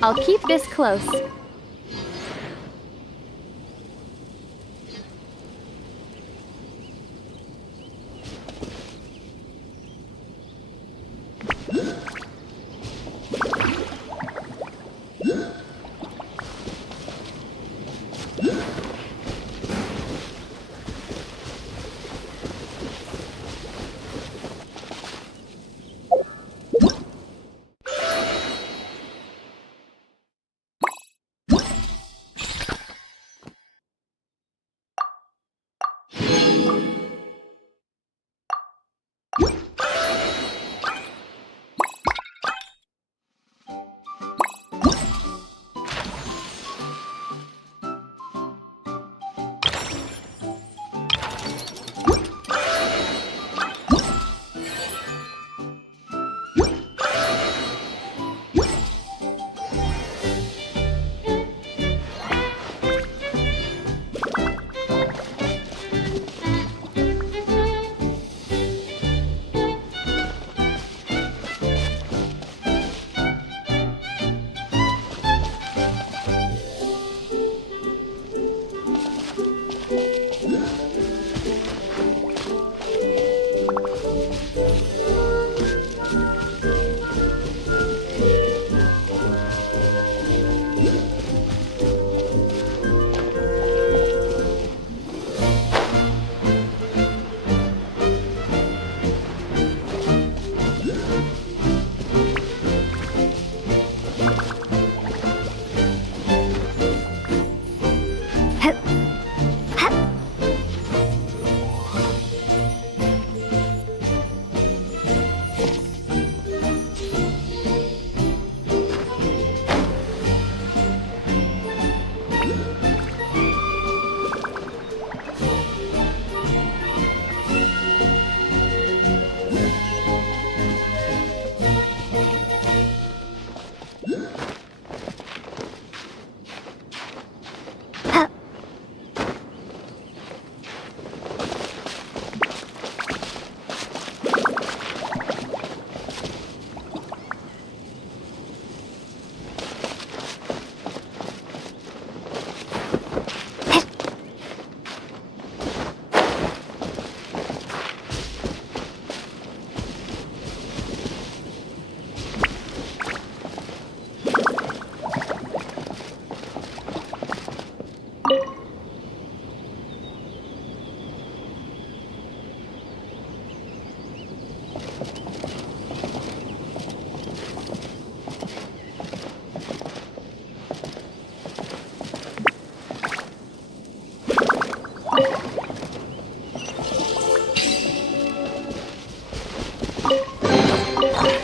I'll keep this close.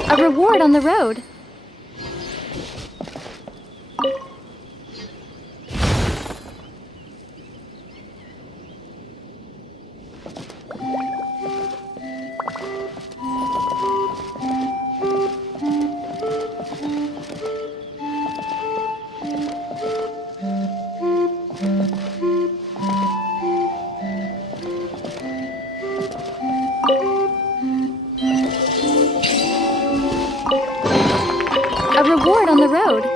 A reward on the road. A reward on the road.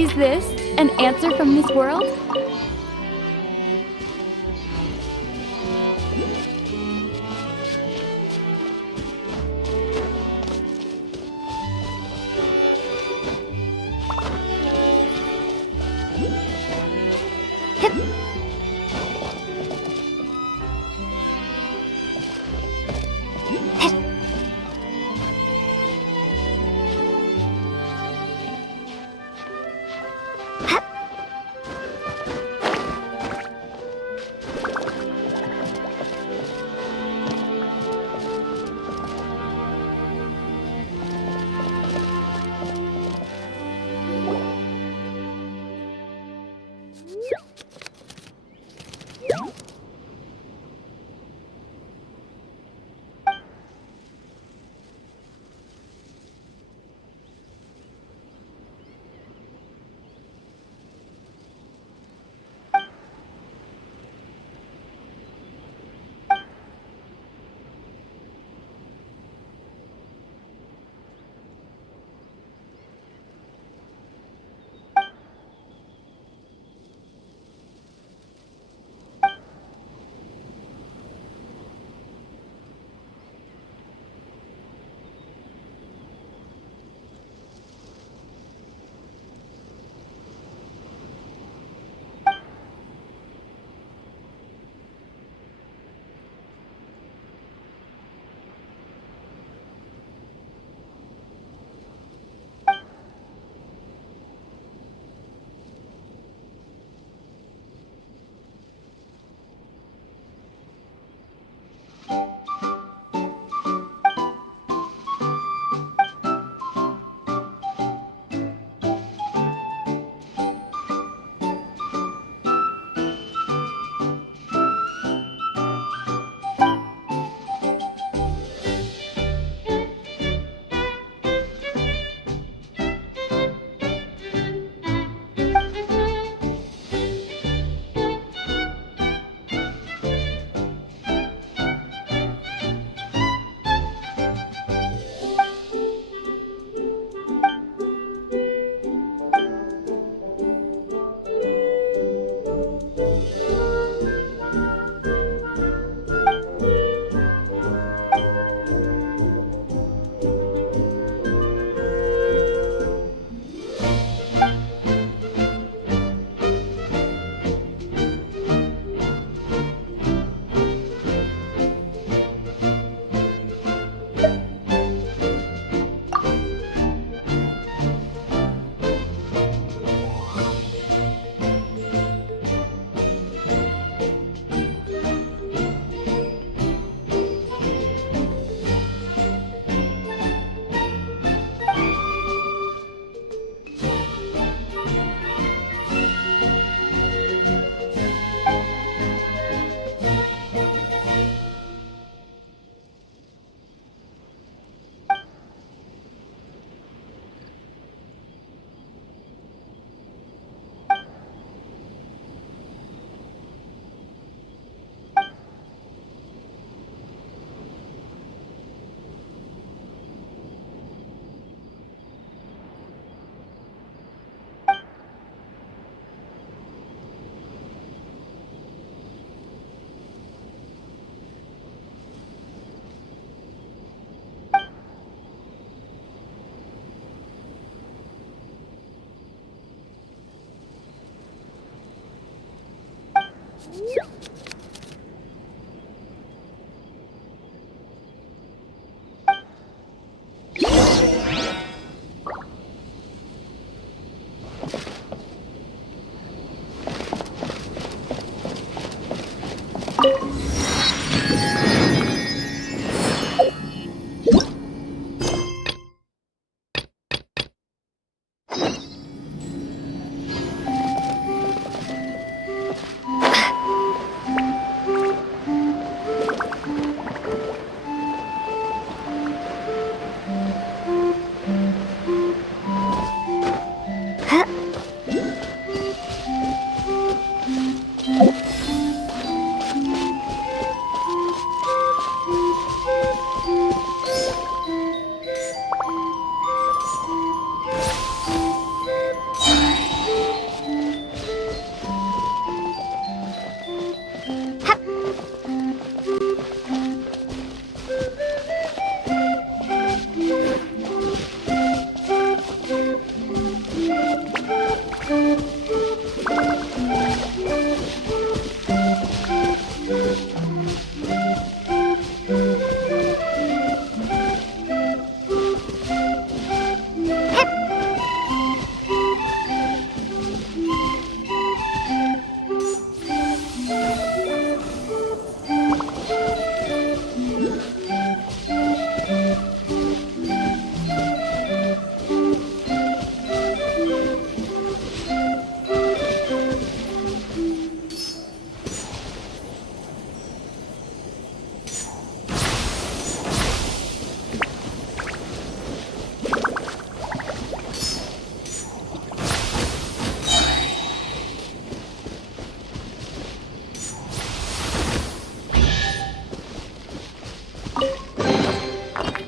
Is this an answer from this world?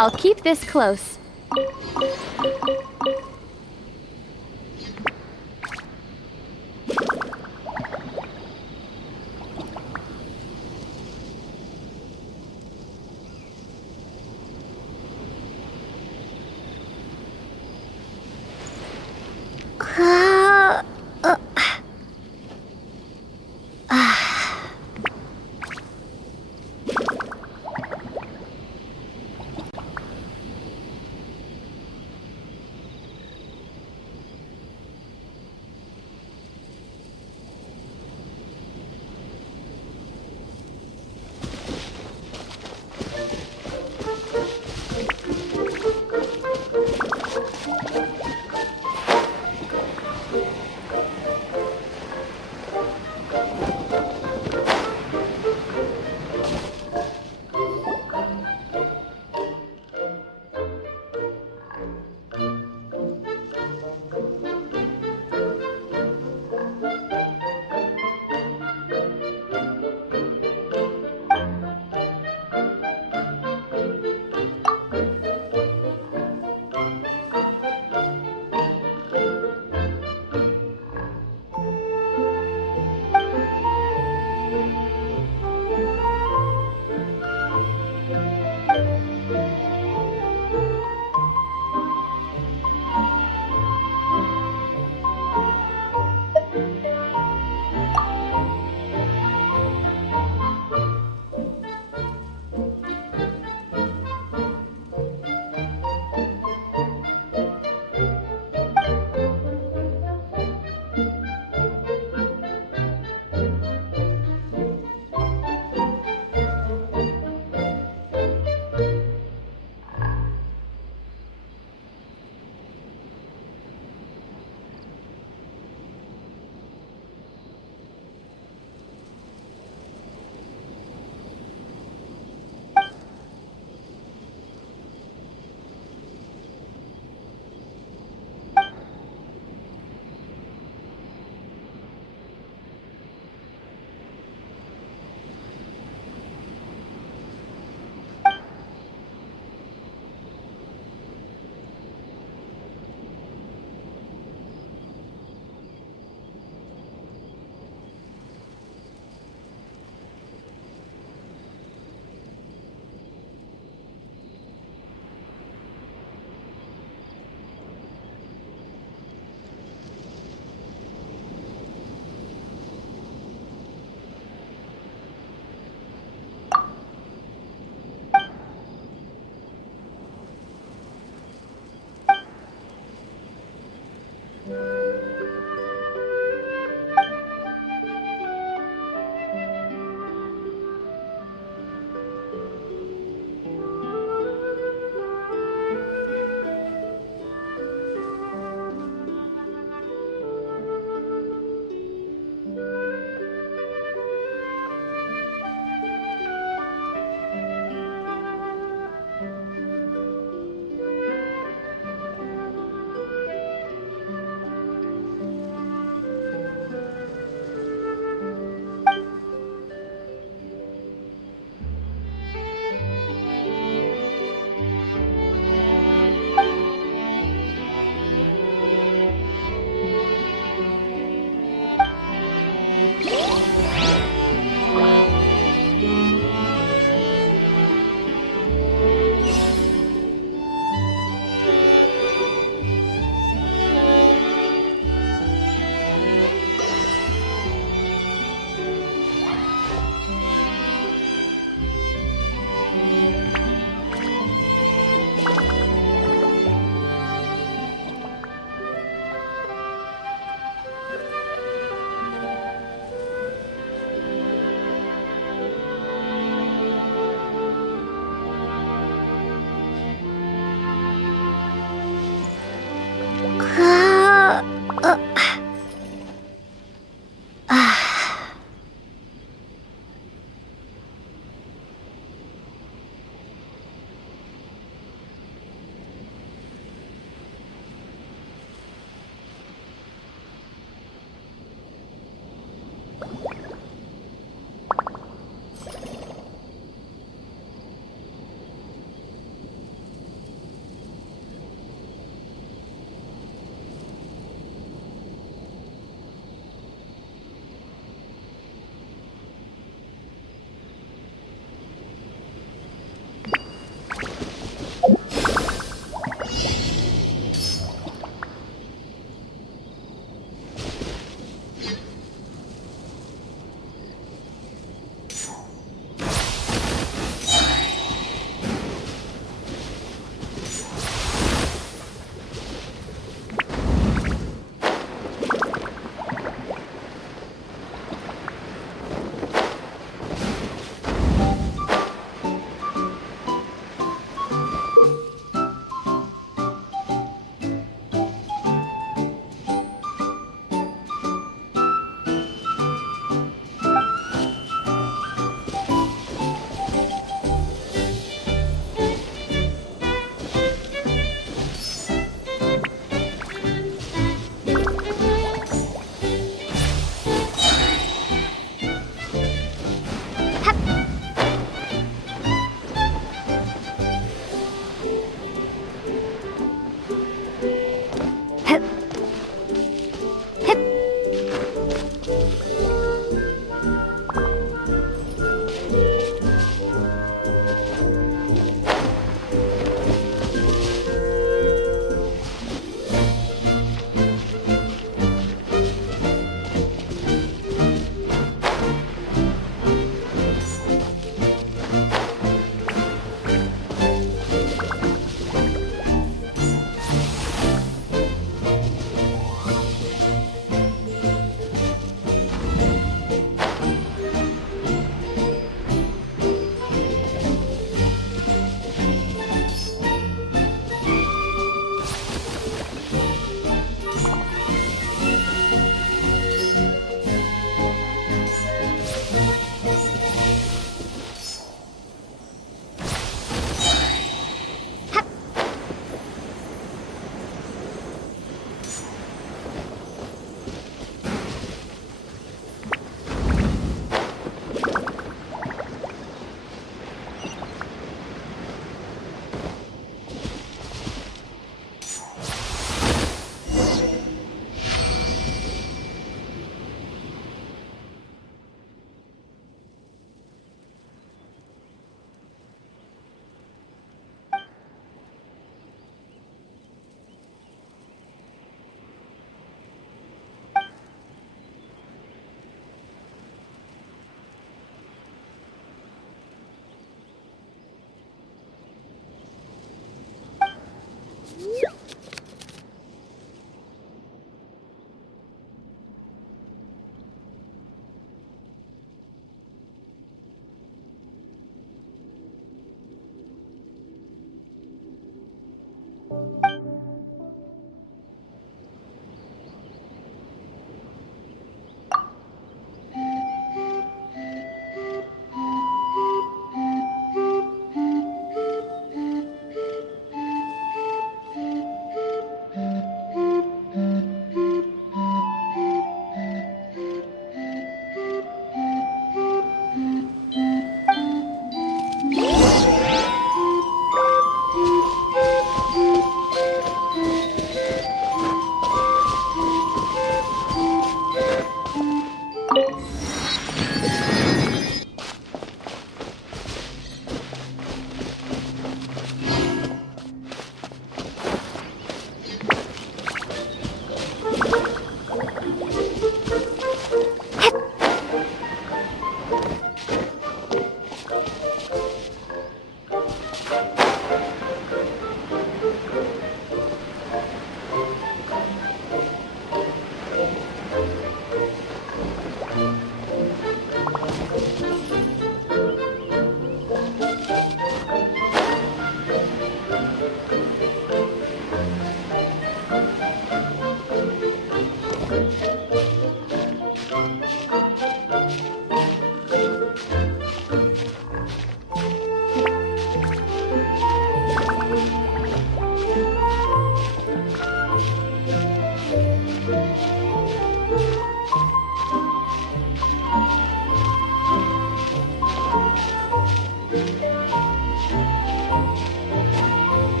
I'll keep this close.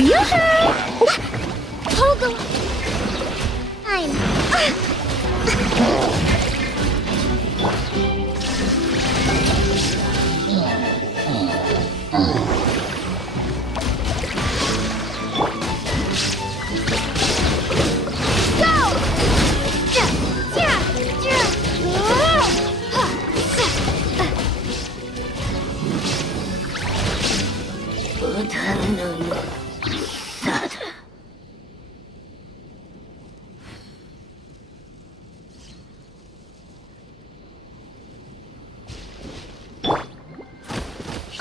Yoo-hoo! Hold the line.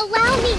Allow me.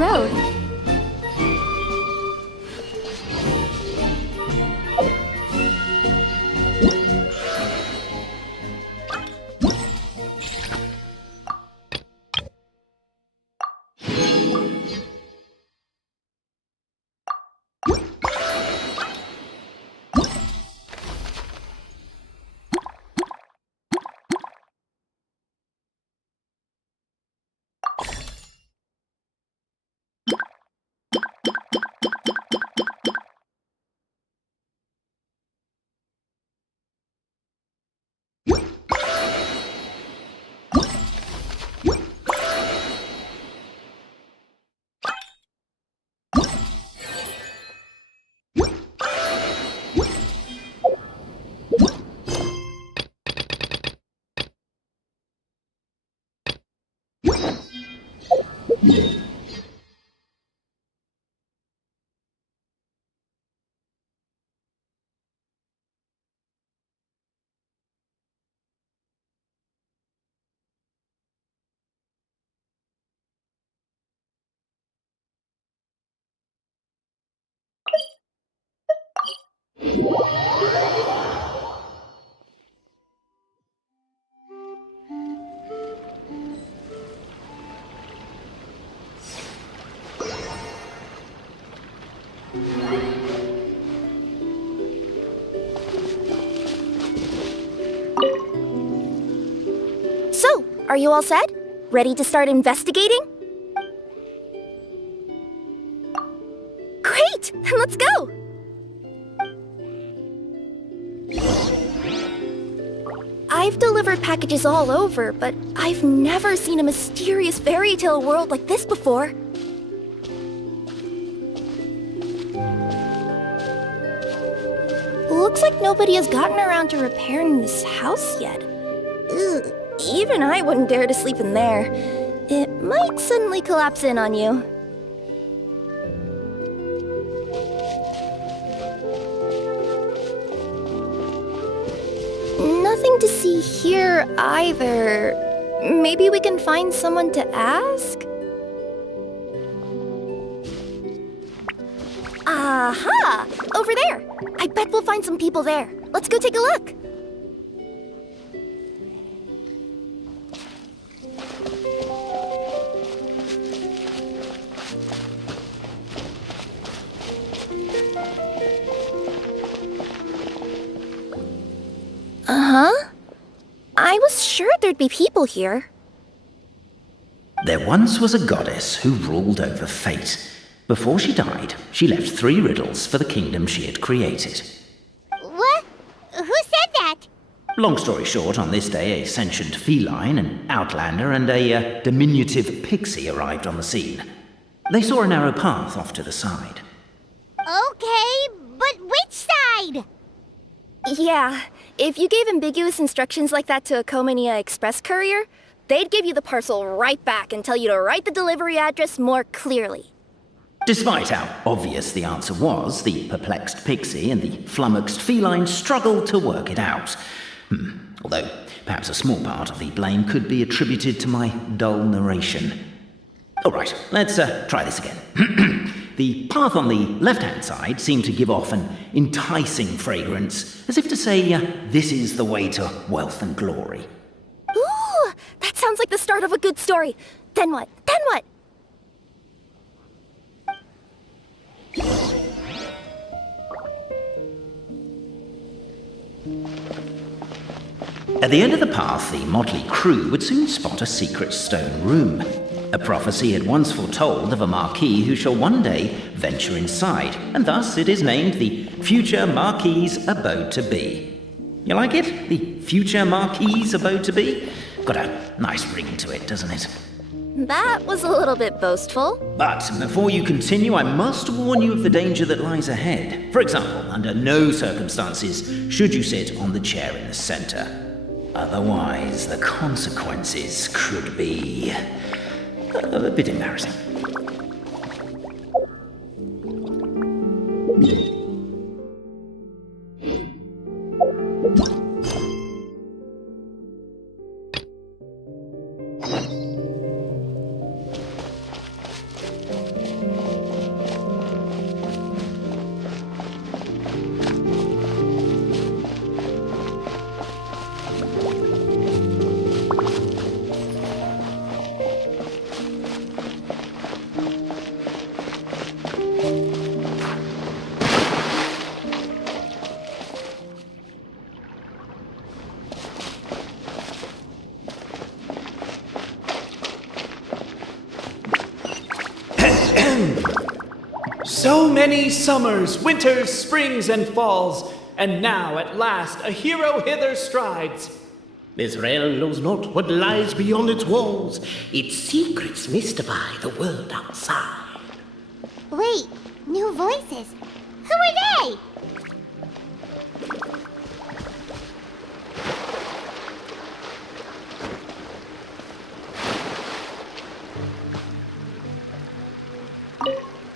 road. So, are you all set? Ready to start investigating? Great! Then let's go! I've delivered packages all over, but I've never seen a mysterious fairy tale world like this before. Looks like nobody has gotten around to repairing this house yet. Ugh, even I wouldn't dare to sleep in there. It might suddenly collapse in on you. Nothing to see here either. Maybe we can find someone to ask? Aha! Over there! I bet we'll find some people there. Let's go take a look. Uh-huh. I was sure there'd be people here. There once was a goddess who ruled over fate. Before she died, she left 3 riddles for the kingdom she had created. What? Who said that? Long story short, on this day, a sentient feline, an outlander, and a diminutive pixie arrived on the scene. They saw a narrow path off to the side. Okay, but which side? Yeah, if you gave ambiguous instructions like that to a Comania Express courier, they'd give you the parcel right back and tell you to write the delivery address more clearly. Despite how obvious the answer was, the perplexed pixie and the flummoxed feline struggled to work it out. Although, perhaps a small part of the blame could be attributed to my dull narration. All right, let's try this again. The path on the left-hand side seemed to give off an enticing fragrance, as if to say, this is the way to wealth and glory. Ooh, that sounds like the start of a good story. Then what? Then what? At the end of the path, the motley crew would soon spot a secret stone room. A prophecy had once foretold of a Marquis who shall one day venture inside, and thus it is named the Future Marquis's Abode to Be. You like it? The Future Marquis's Abode to Be? Got a nice ring to it, doesn't it? That was a little bit boastful. But before you continue, I must warn you of the danger that lies ahead. For example, under no circumstances should you sit on the chair in the center. Otherwise, the consequences could be a bit embarrassing. So many summers, winters, springs, and falls, and now at last a hero hither strides. This realm knows not what lies beyond its walls. Its secrets mystify the world outside. Wait, new voices. Who are they?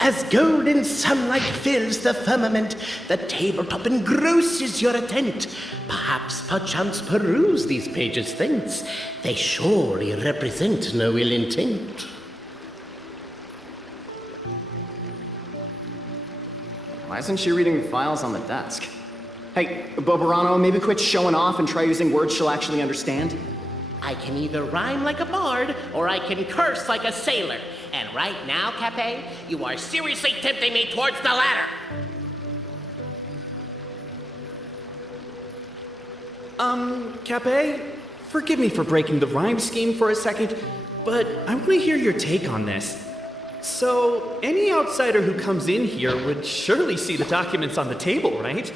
As golden sunlight fills the firmament, the tabletop engrosses your attent. Perchance peruse these pages thence. They surely represent no ill intent. Why isn't she reading the files on the desk? Hey, Bobarano, maybe quit showing off and try using words she'll actually understand? I can either rhyme like a bard, or I can curse like a sailor. And right now, Cape, you are seriously tempting me towards the latter. Cape, forgive me for breaking the rhyme scheme for a second, but I want to hear your take on this. So, any outsider who comes in here would surely see the documents on the table, right?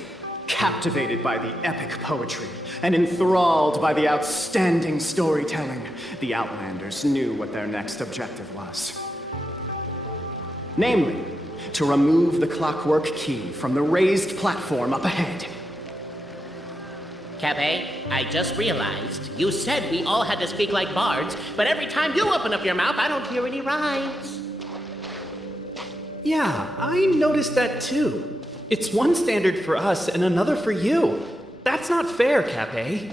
Captivated by the epic poetry and enthralled by the outstanding storytelling, the Outlanders knew what their next objective was. Namely, to remove the clockwork key from the raised platform up ahead. Cape, I just realized you said we all had to speak like bards, but every time you open up your mouth, I don't hear any rhymes. Yeah, I noticed that too. It's one standard for us and another for you. That's not fair, Cape.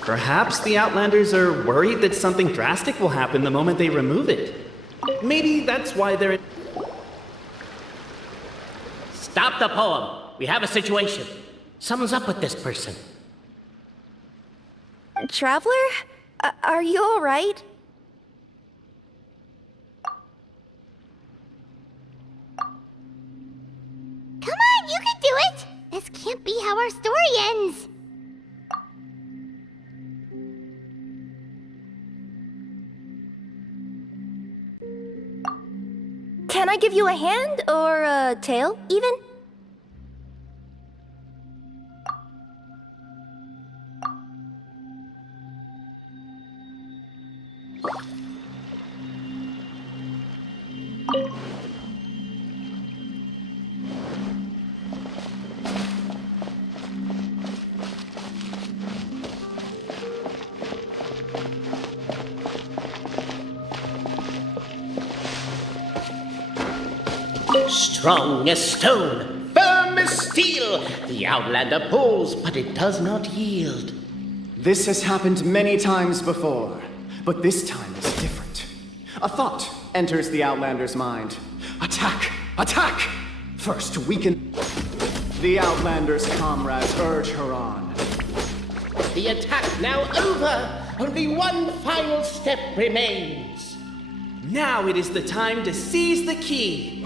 Perhaps the Outlanders are worried that something drastic will happen the moment they remove it. Maybe that's why they're... Stop the poem. We have a situation. Something's up with this person. Traveler? Are you alright? Come on, you can do it! This can't be how our story ends! Can I give you a hand, or a tail, even? Strong as stone, firm as steel, the Outlander pulls, but it does not yield. This has happened many times before, but this time is different. A thought enters the Outlander's mind. Attack! Attack! First weaken... The Outlander's comrades urge her on. The attack now over. Only one final step remains. Now it is the time to seize the key.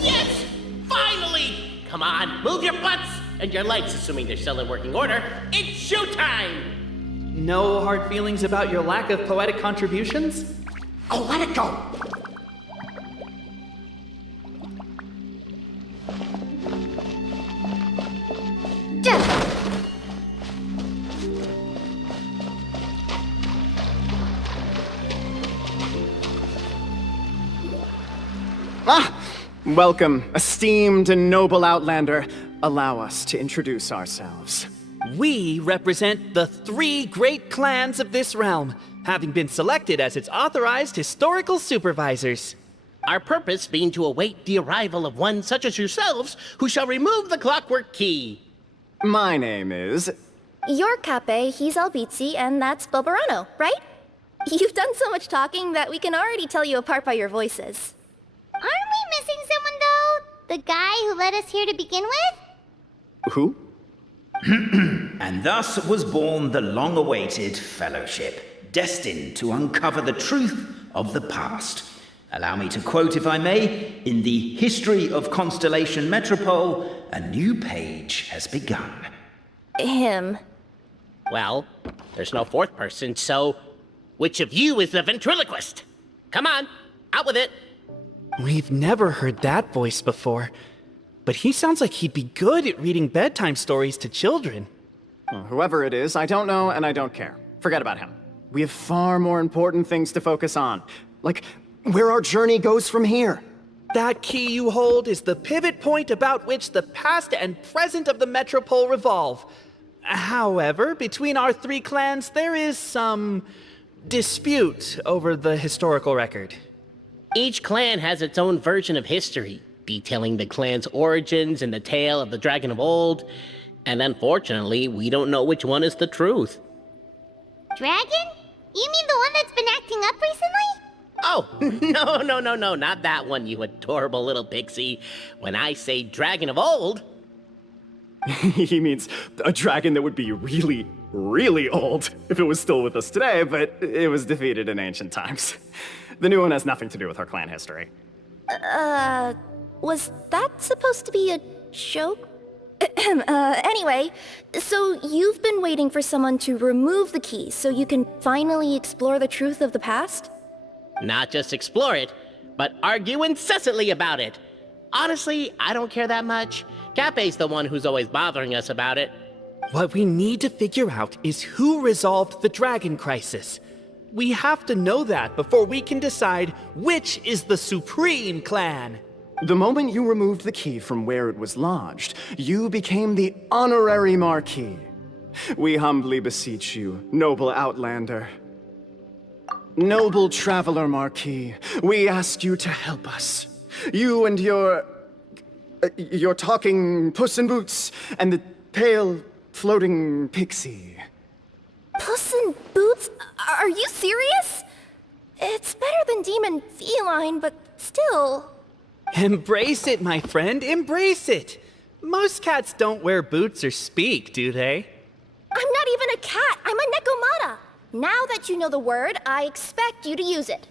Yes! Finally! Come on, move your butts! And your lights, assuming they're still in working order. It's showtime! No hard feelings about your lack of poetic contributions? Oh, let it go! Welcome, esteemed and noble Outlander. Allow us to introduce ourselves. We represent the 3 great clans of this realm, having been selected as its authorized historical supervisors. Our purpose being to await the arrival of one such as yourselves, who shall remove the clockwork key. My name is... You're Cape, he's Albizzi, and that's Bobarano, right? You've done so much talking that we can already tell you apart by your voices. Aren't we missing someone, though? The guy who led us here to begin with? Who? And thus was born the long-awaited fellowship, destined to uncover the truth of the past. Allow me to quote, if I may, in the history of Constellation Metropole, a new page has begun. Him. Well, There's no fourth person, so which of you is the ventriloquist? Come on, out with it. We've never heard that voice before, but he sounds like he'd be good at reading bedtime stories to children. Well, whoever it is, I don't know and I don't care. Forget about him. We have far more important things to focus on. Like, where our journey goes from here. That key you hold is the pivot point about which the past and present of the Metropole revolve. However, between our three clans, there is some dispute over the historical record. Each clan has its own version of history, detailing the clan's origins and the tale of the dragon of old. And unfortunately, we don't know which one is the truth. Dragon? You mean the one that's been acting up recently? Oh, no, not that one, you adorable little pixie. When I say dragon of old... He means a dragon that would be really, really old if it was still with us today, but it was defeated in ancient times. The new one has nothing to do with our clan history. Was that supposed to be a joke? Anyway, so you've been waiting for someone to remove the key so you can finally explore the truth of the past? Not just explore it, but argue incessantly about it. Honestly, I don't care that much. Cape's the one who's always bothering us about it. What we need to figure out is who resolved the dragon crisis. We have to know that before we can decide which is the supreme clan. The moment you removed the key from where it was lodged, you became the honorary Marquis. We humbly beseech you, noble Outlander. Noble Traveler Marquis, we ask you to help us. You and your talking Puss in Boots and the pale floating pixie. Puss in Boots? Are you serious? It's better than demon feline, but still. Embrace it, my friend, embrace it. Most cats don't wear boots or speak, do they? I'm not even a cat, I'm a Nekomata. Now that you know the word, I expect you to use it.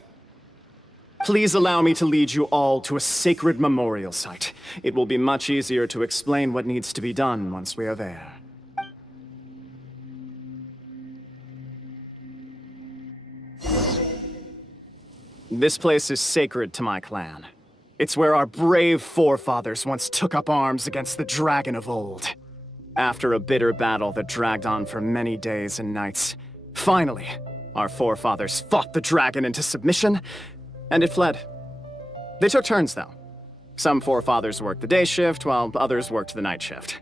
Please allow me to lead you all to a sacred memorial site. It will be much easier to explain what needs to be done once we are there. This place is sacred to my clan. It's where our brave forefathers once took up arms against the dragon of old. After a bitter battle that dragged on for many days and nights, finally, our forefathers fought the dragon into submission, and it fled. They took turns, though. Some forefathers worked the day shift, while others worked the night shift.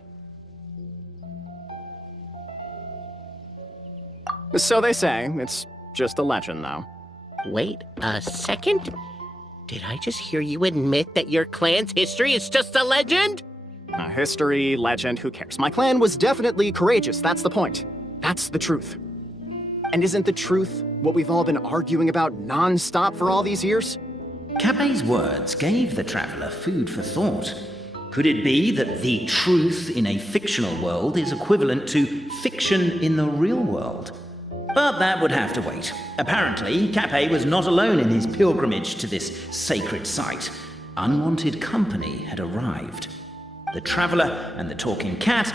So they say. It's just a legend, though. Wait a second? Did I just hear you admit that your clan's history is just a legend? History, legend, who cares? My clan was definitely courageous, that's the point. That's the truth. And isn't the truth what we've all been arguing about non-stop for all these years? Cape's words gave the traveler food for thought. Could it be that the truth in a fictional world is equivalent to fiction in the real world? But that would have to wait. Apparently, Cape was not alone in his pilgrimage to this sacred site. Unwanted company had arrived. The traveler and the talking cat,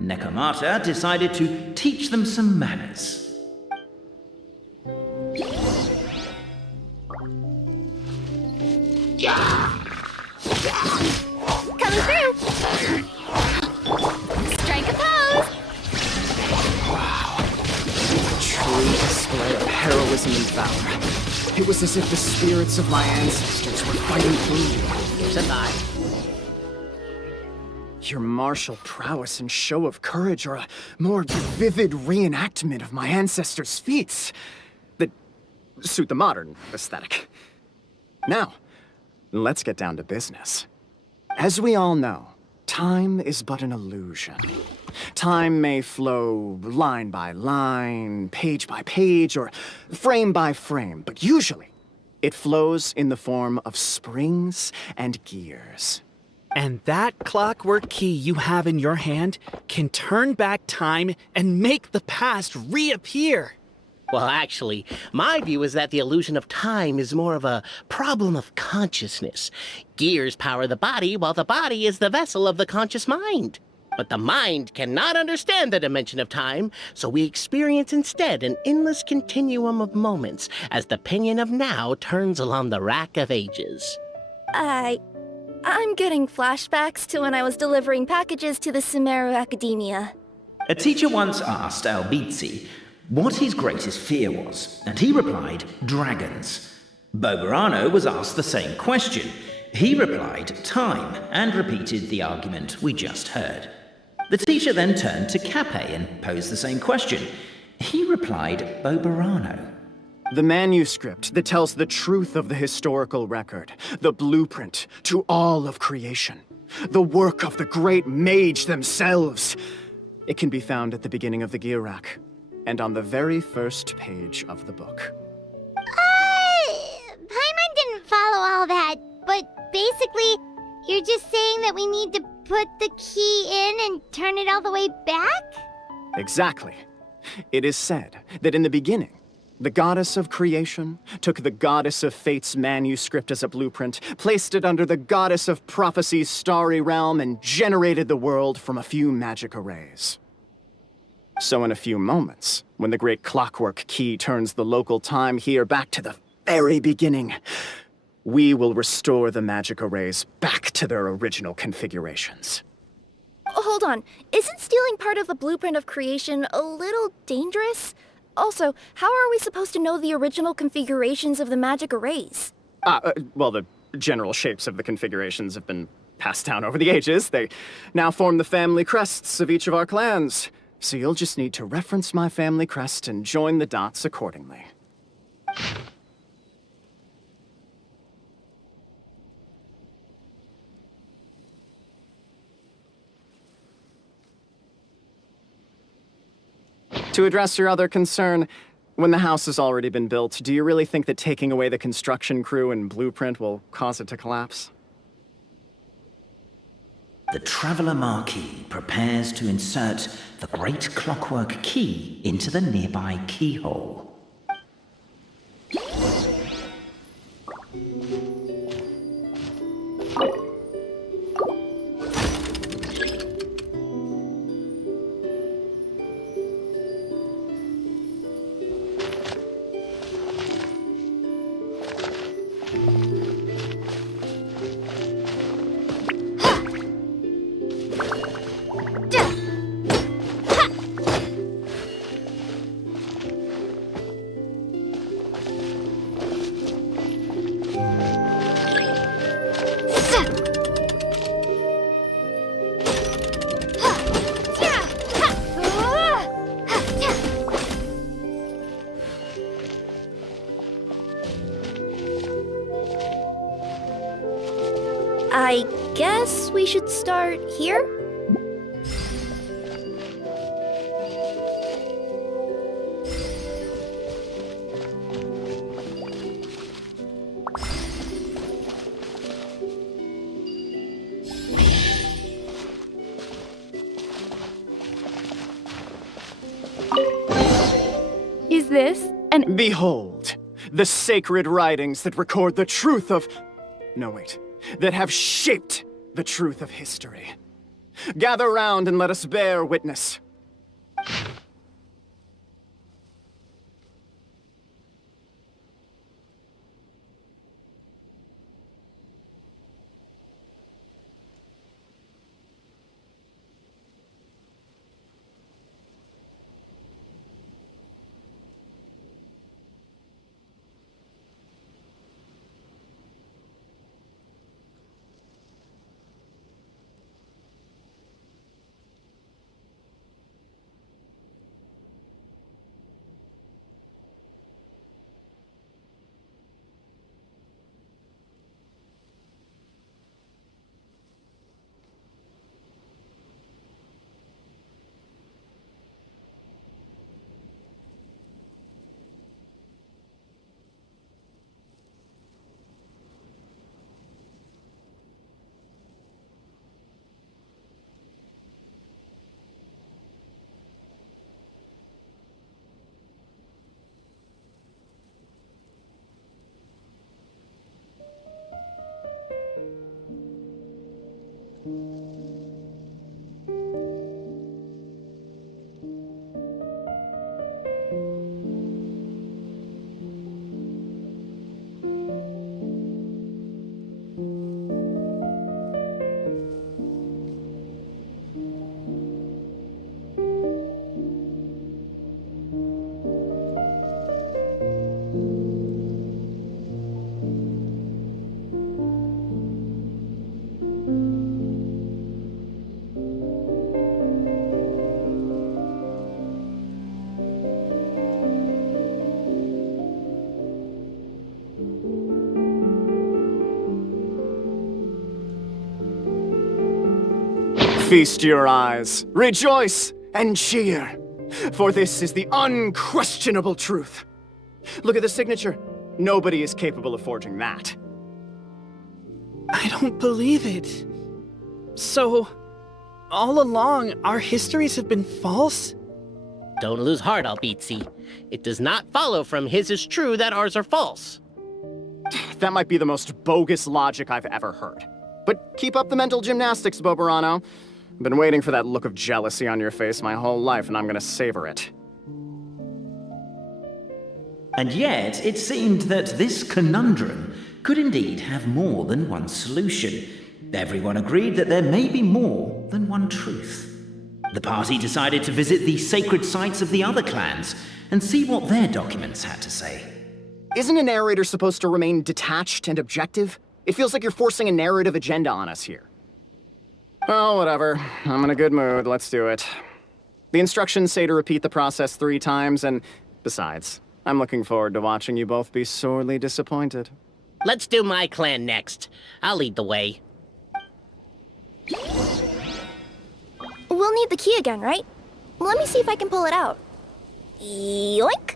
Nekomata, decided to teach them some manners. Coming through! Strike a pose! True display of heroism and valor. It was as if the spirits of my ancestors were fighting through me. Here's a thigh. Your martial prowess and show of courage are a more vivid reenactment of my ancestors' feats that suit the modern aesthetic. Now, let's get down to business. As we all know, time is but an illusion. Time may flow line by line, page by page, or frame by frame, but usually it flows in the form of springs and gears. And that clockwork key you have in your hand can turn back time and make the past reappear. Well, actually, my view is that the illusion of time is more of a problem of consciousness. Gears power the body, while the body is the vessel of the conscious mind. But the mind cannot understand the dimension of time, so we experience instead an endless continuum of moments as the pinion of now turns along the rack of ages. I'm getting flashbacks to when I was delivering packages to the Sumeru Academia. A teacher once asked Albizzi what his greatest fear was, and he replied, dragons. Boberano was asked the same question. He replied, time, and repeated the argument we just heard. The teacher then turned to Cape and posed the same question. He replied, Boberano. The manuscript that tells the truth of the historical record, the blueprint to all of creation, the work of the great mage themselves. It can be found at the beginning of the Girac, and on the very first page of the book. Paimon didn't follow all that, but basically, you're just saying that we need to put the key in and turn it all the way back? Exactly. It is said that in the beginning, the goddess of creation took the goddess of fate's manuscript as a blueprint, placed it under the goddess of prophecy's starry realm, and generated the world from a few magic arrays. So in a few moments, when the great clockwork key turns the local time here back to the very beginning, we will restore the magic arrays back to their original configurations. Hold on, isn't stealing part of the blueprint of creation a little dangerous? Also, how are we supposed to know the original configurations of the magic arrays? Well, the general shapes of the configurations have been passed down over the ages. They now form the family crests of each of our clans. So you'll just need to reference my family crest and join the dots accordingly. To address your other concern, when the house has already been built, do you really think that taking away the construction crew and blueprint will cause it to collapse? The Traveller Marquis prepares to insert the great clockwork key into the nearby keyhole. I guess we should start here? Is this an... Behold, the sacred writings that record the truth of... No, wait. That have shaped the truth of history. Gather round and let us bear witness. Feast your eyes, rejoice, and cheer, for this is the unquestionable truth. Look at the signature. Nobody is capable of forging that. I don't believe it. So, all along, our histories have been false? Don't lose heart, Albizzi. It does not follow from his is true that ours are false. That might be the most bogus logic I've ever heard. But keep up the mental gymnastics, Boberano. I've been waiting for that look of jealousy on your face my whole life, and I'm gonna savor it. And yet, it seemed that this conundrum could indeed have more than one solution. Everyone agreed that there may be more than one truth. The party decided to visit the sacred sites of the other clans and see what their documents had to say. Isn't a narrator supposed to remain detached and objective? It feels like you're forcing a narrative agenda on us here. Well, whatever. I'm in a good mood. Let's do it. The instructions say to repeat the process 3 times, and besides, I'm looking forward to watching you both be sorely disappointed. Let's do my clan next. I'll lead the way. We'll need the key again, right? Let me see if I can pull it out. Yoink!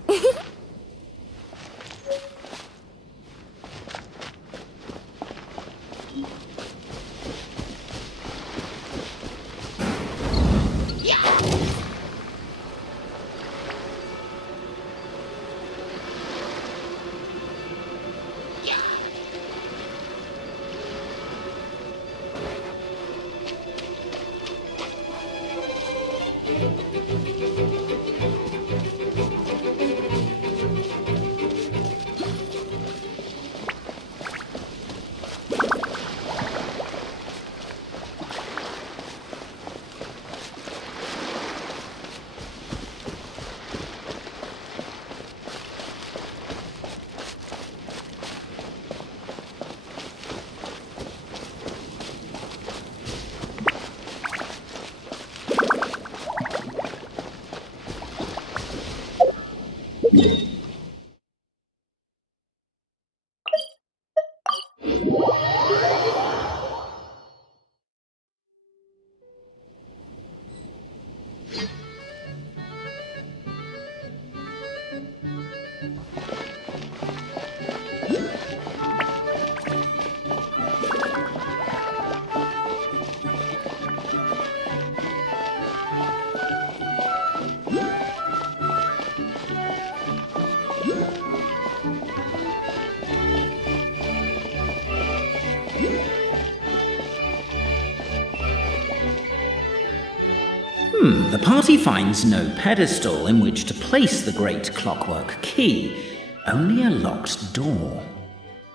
The party finds no pedestal in which to place the great clockwork key, only a locked door.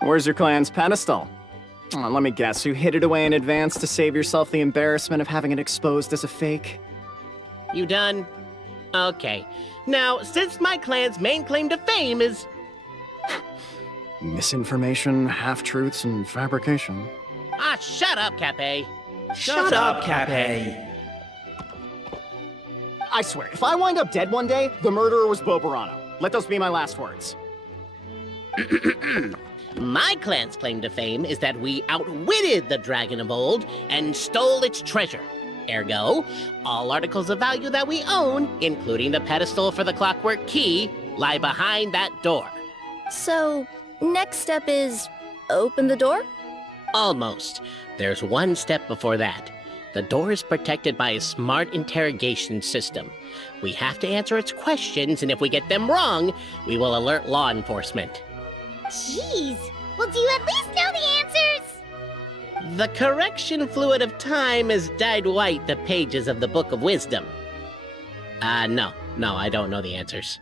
Where's your clan's pedestal? Oh, let me guess, you hid it away in advance to save yourself the embarrassment of having it exposed as a fake? You done? Okay. Now, since my clan's main claim to fame is... Misinformation, half-truths, and fabrication. Ah, shut up, Cape. Shut up, Cape. I swear, if I wind up dead one day, the murderer was Boberano. Let those be my last words. My clan's claim to fame is that we outwitted the Dragon of Old and stole its treasure. Ergo, all articles of value that we own, including the pedestal for the clockwork key, lie behind that door. So, next step is open the door? Almost. There's one step before that. The door is protected by a smart interrogation system. We have to answer its questions, and if we get them wrong, we will alert law enforcement. Jeez. Well, do you at least know the answers? The correction fluid of time has dyed white the pages of the Book of Wisdom. No, I don't know the answers.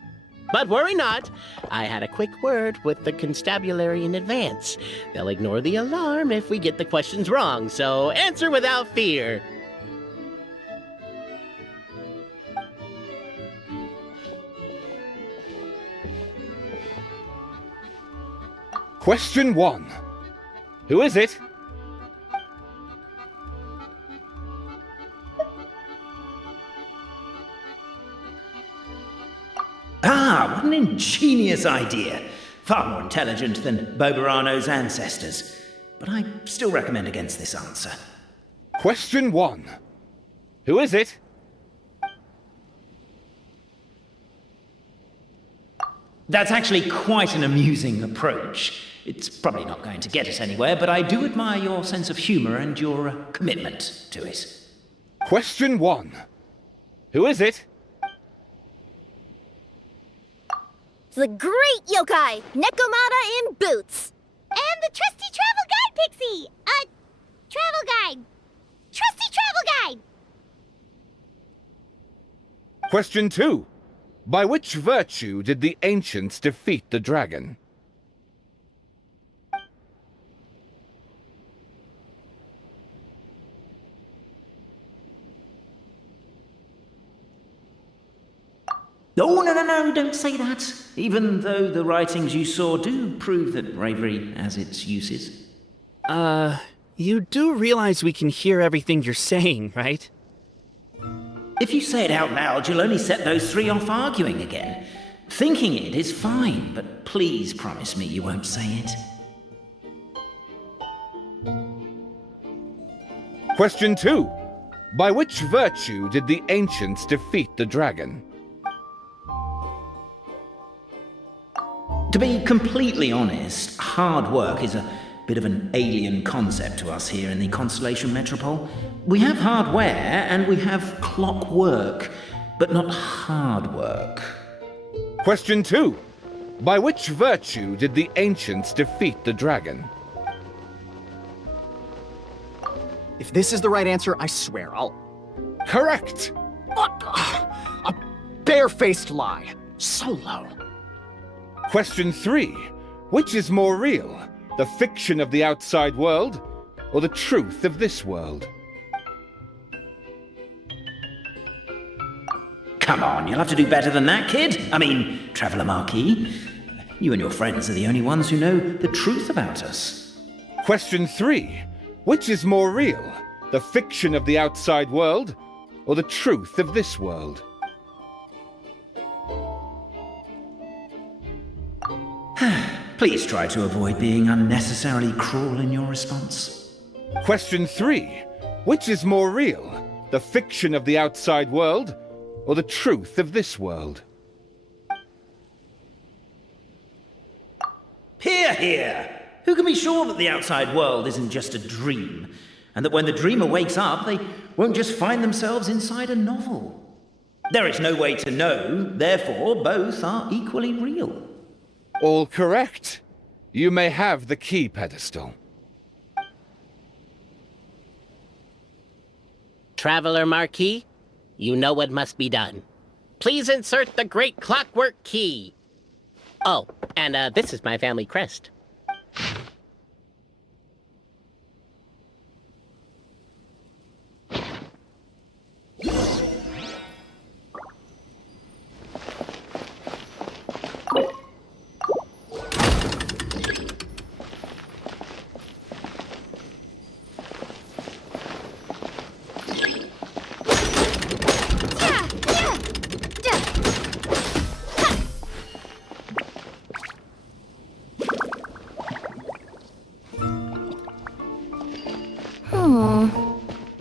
But worry not, I had a quick word with the constabulary in advance. They'll ignore the alarm if we get the questions wrong, so answer without fear. Question 1. Who is it? Ah, what an ingenious idea. Far more intelligent than Boberano's ancestors. But I still recommend against this answer. Question 1. Who is it? That's actually quite an amusing approach. It's probably not going to get us anywhere, but I do admire your sense of humor and your commitment to it. Question 1. Who is it? The great yokai, Nekomata in boots. And the trusty travel guide, Pixie! Travel guide. Trusty travel guide! Question 2. By which virtue did the ancients defeat the dragon? Oh, no, don't say that. Even though the writings you saw do prove that bravery has its uses. You do realize we can hear everything you're saying, right? If you say it out loud, you'll only set those three off arguing again. Thinking it is fine, but please promise me you won't say it. Question 2. By which virtue did the ancients defeat the dragon? To be completely honest, hard work is a bit of an alien concept to us here in the Constellation Metropole. We have hardware and we have clockwork, but not hard work. Question 2. By which virtue did the ancients defeat the dragon? If this is the right answer, I swear I'll... Correct! What? A barefaced lie. So low. Question 3. Which is more real? The fiction of the outside world, or the truth of this world? Come on, you'll have to do better than that, kid. I mean, Traveller Marquis. You and your friends are the only ones who know the truth about us. Question 3. Which is more real? The fiction of the outside world, or the truth of this world? Please try to avoid being unnecessarily cruel in your response. Question 3. Which is more real? The fiction of the outside world, or the truth of this world? Hear, hear! Who can be sure that the outside world isn't just a dream, and that when the dreamer wakes up, they won't just find themselves inside a novel? There is no way to know, therefore both are equally real. All correct. You may have the key pedestal. Traveler Marquis, you know what must be done. Please insert the great clockwork key. Oh, and this is my family crest.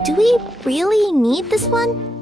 Do we really need this one?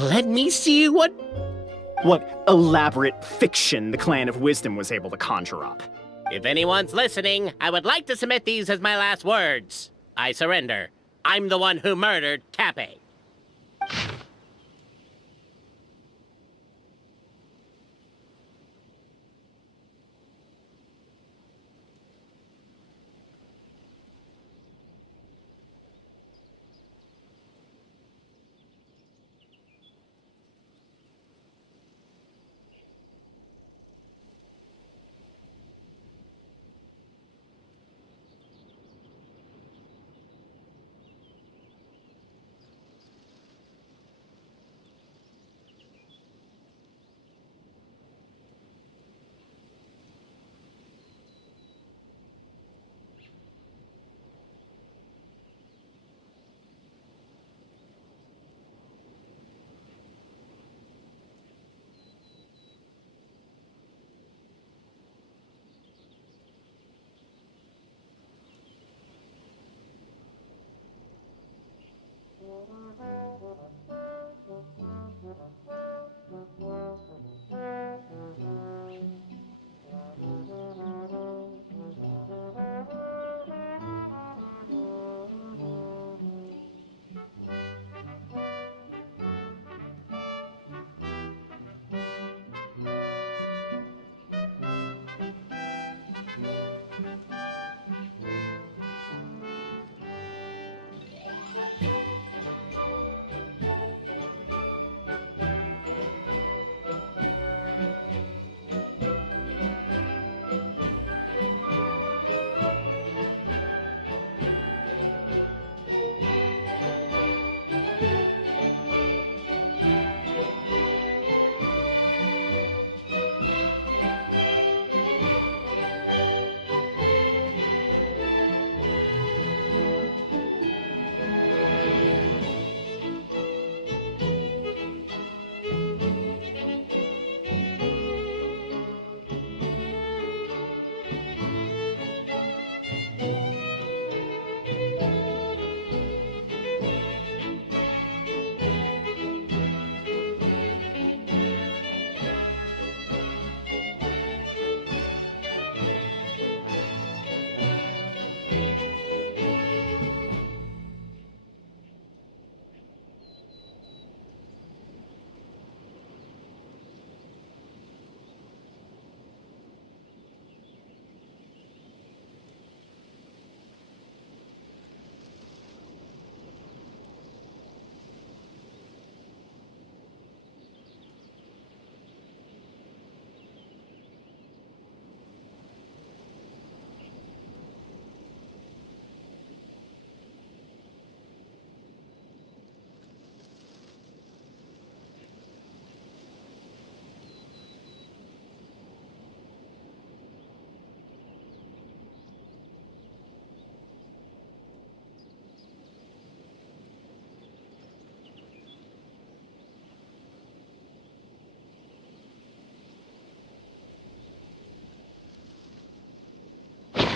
Let me see what... What elaborate fiction the Clan of Wisdom was able to conjure up. If anyone's listening, I would like to submit these as my last words. I surrender. I'm the one who murdered Cappe.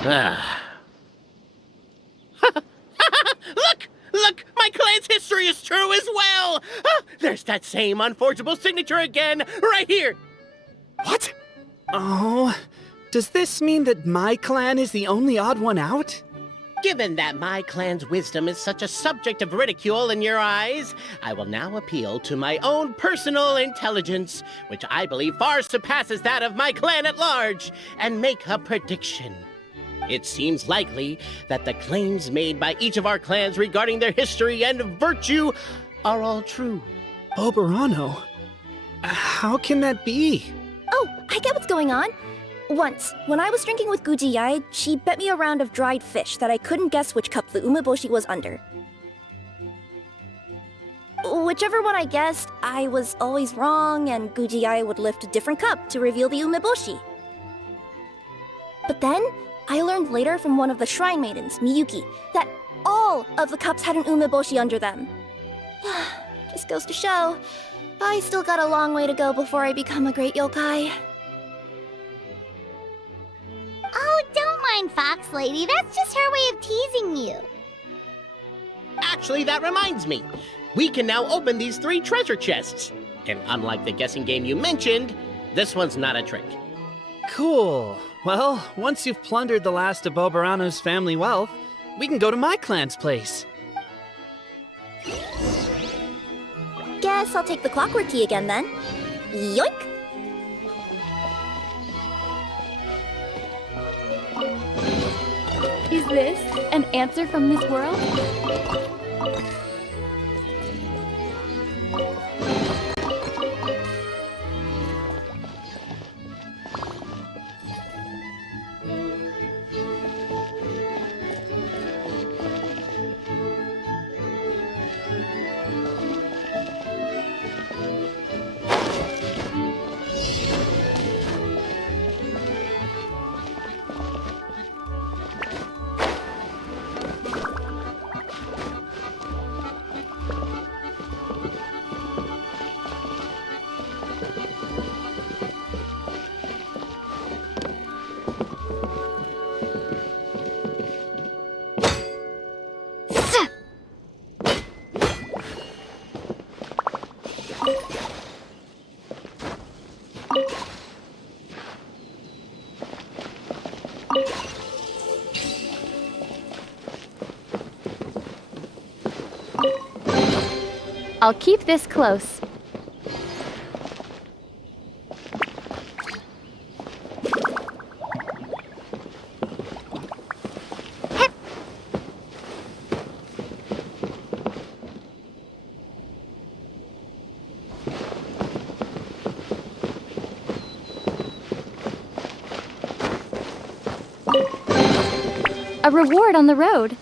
Ah. Look! Look! My clan's history is true as well! Ah, there's that same unforgeable signature again, right here! What? Oh, does this mean that my clan is the only odd one out? Given that my clan's wisdom is such a subject of ridicule in your eyes, I will now appeal to my own personal intelligence, which I believe far surpasses that of my clan at large, and make a prediction. It seems likely that the claims made by each of our clans regarding their history and virtue are all true. Oberano? How can that be? Oh, I get what's going on. Once, when I was drinking with Gujiyai, she bet me a round of dried fish that I couldn't guess which cup the umeboshi was under. Whichever one I guessed, I was always wrong, and Gujiyai would lift a different cup to reveal the umeboshi. But then, I learned later from one of the shrine maidens, Miyuki, that all of the cups had an umeboshi under them. Just goes to show, I still got a long way to go before I become a great yokai. Oh, don't mind Fox Lady. That's just her way of teasing you. Actually, that reminds me. We can now open these 3 treasure chests. And unlike the guessing game you mentioned, this one's not a trick. Cool. Well, once you've plundered the last of Bobarano's family wealth, we can go to my clan's place. Guess I'll take the clockwork key again then. Yoink! Is this an answer from this world? I'll keep this close. A reward on the road.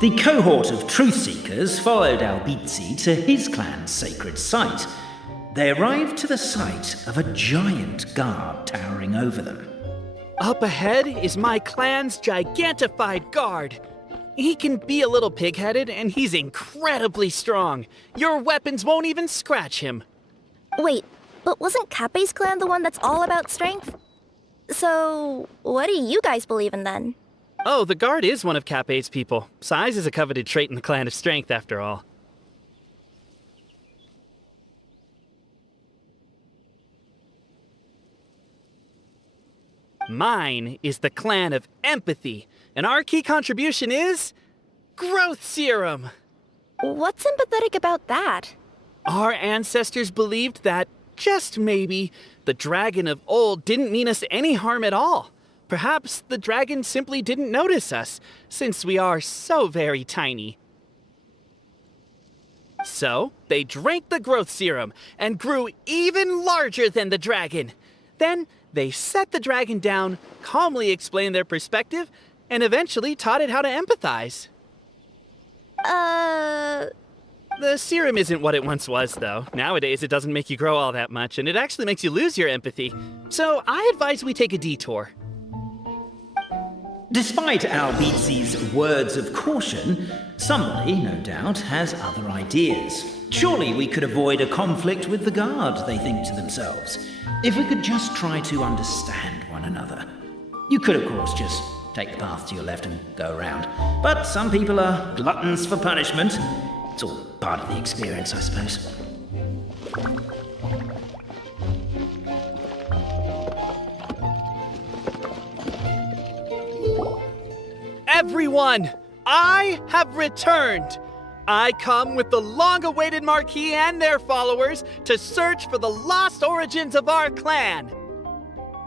The cohort of truth seekers followed Albizzi to his clan's sacred site. They arrived to the site of a giant guard towering over them. Up ahead is my clan's gigantified guard. He can be a little pig-headed, and he's incredibly strong. Your weapons won't even scratch him. Wait, but wasn't Kappei's clan the one that's all about strength? So, what do you guys believe in then? Oh, the guard is one of Kappei's people. Size is a coveted trait in the clan of strength, after all. Mine is the clan of empathy, and our key contribution is growth serum. What's empathetic about that? Our ancestors believed that, just maybe, the dragon of old didn't mean us any harm at all. Perhaps the dragon simply didn't notice us, since we are so very tiny. So, they drank the growth serum and grew even larger than the dragon. Then, they set the dragon down, calmly explained their perspective, and eventually taught it how to empathize. The serum isn't what it once was, though. Nowadays, it doesn't make you grow all that much, and it actually makes you lose your empathy. So, I advise we take a detour. Despite Albizi's words of caution, somebody, no doubt, has other ideas. Surely we could avoid a conflict with the guard, they think to themselves, if we could just try to understand one another. You could, of course, just take the path to your left and go around. But some people are gluttons for punishment. It's all part of the experience, I suppose. Everyone, I have returned. I come with the long-awaited Marquis and their followers to search for the lost origins of our clan.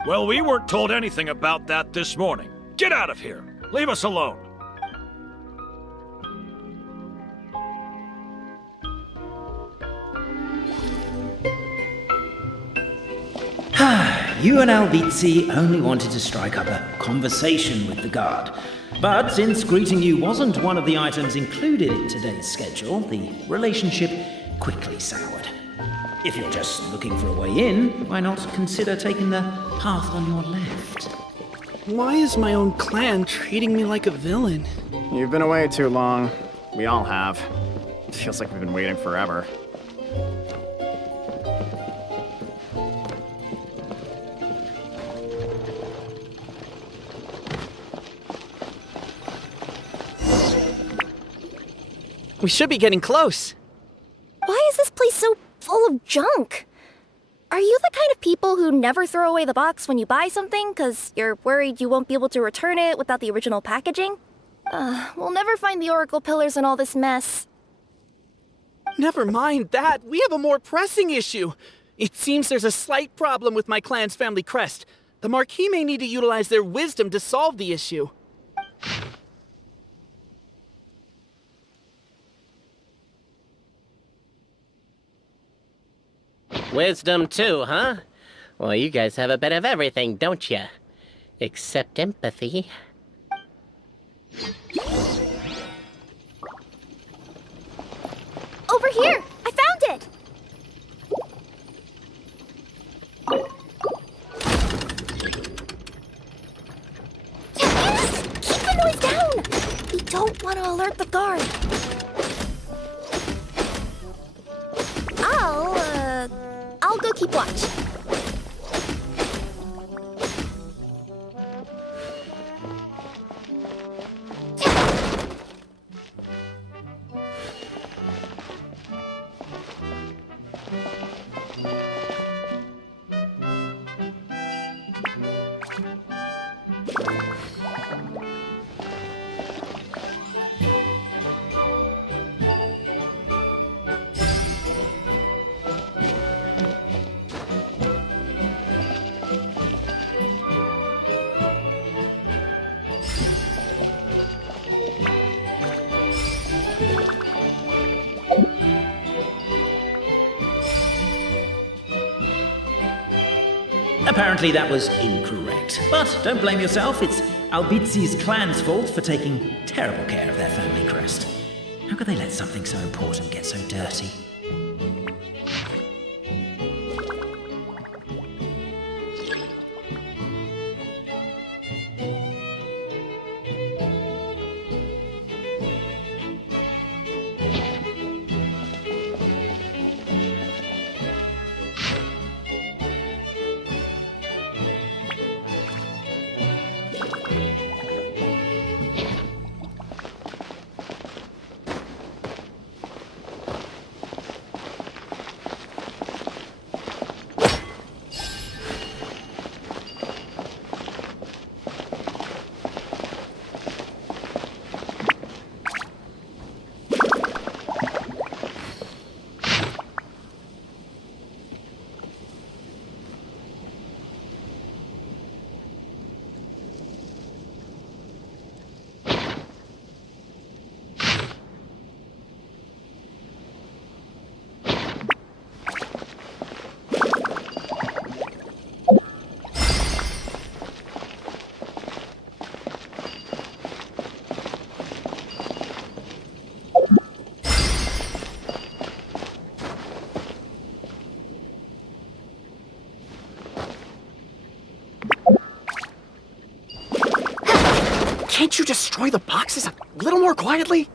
Well, we weren't told anything about that this morning. Get out of here. Leave us alone. You and Albizi only wanted to strike up a conversation with the guard. But since greeting you wasn't one of the items included in today's schedule, the relationship quickly soured. If you're just looking for a way in, why not consider taking the path on your left? Why is my own clan treating me like a villain? You've been away too long. We all have. It feels like we've been waiting forever. We should be getting close. Why is this place so full of junk? Are you the kind of people who never throw away the box when you buy something because you're worried you won't be able to return it without the original packaging? We'll never find the Oracle Pillars in all this mess. Never mind that. We have a more pressing issue. It seems there's a slight problem with my clan's family crest. The Marquis may need to utilize their wisdom to solve the issue. Wisdom too, huh? Well, you guys have a bit of everything, don't you? Except empathy. Over here! I found it! Yes! Keep the noise down! We don't want to alert the guard. I'll go keep watch. Apparently that was incorrect. But don't blame yourself, it's Albizi's clan's fault for taking terrible care of their family crest. How could they let something so important get so dirty? Can't you destroy the boxes a little more quietly?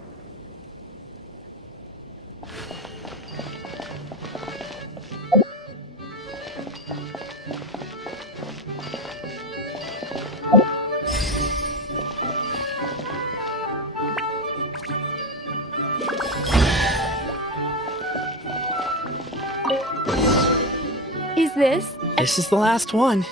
Is this? This is the last one.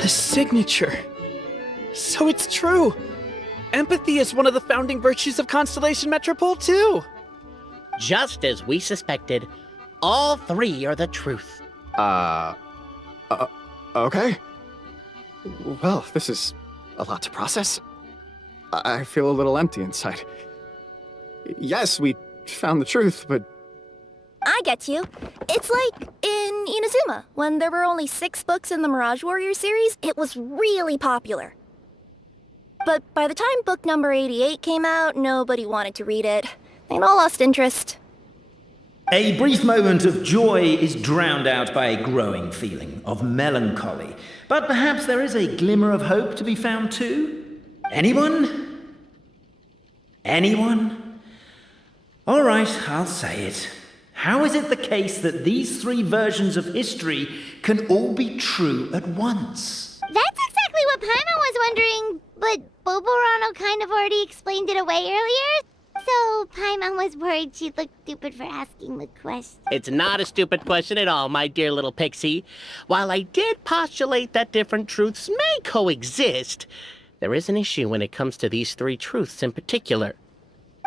The signature. So it's true. Empathy is one of the founding virtues of Constellation Metropole, too. Just as we suspected, all three are the truth. Okay. Well, this is a lot to process. I feel a little empty inside. Yes, we found the truth, but I get you. It's like in Inazuma, when there were only 6 books in the Mirage Warrior series, it was really popular. But by the time book number 88 came out, nobody wanted to read it. They'd all lost interest. A brief moment of joy is drowned out by a growing feeling of melancholy. But perhaps there is a glimmer of hope to be found too? Anyone? Anyone? All right, I'll say it. How is it the case that these 3 versions of history can all be true at once? That's exactly what Paimon was wondering, but Boborano kind of already explained it away earlier. So Paimon was worried she'd look stupid for asking the question. It's not a stupid question at all, my dear little pixie. While I did postulate that different truths may coexist, there is an issue when it comes to these 3 truths in particular.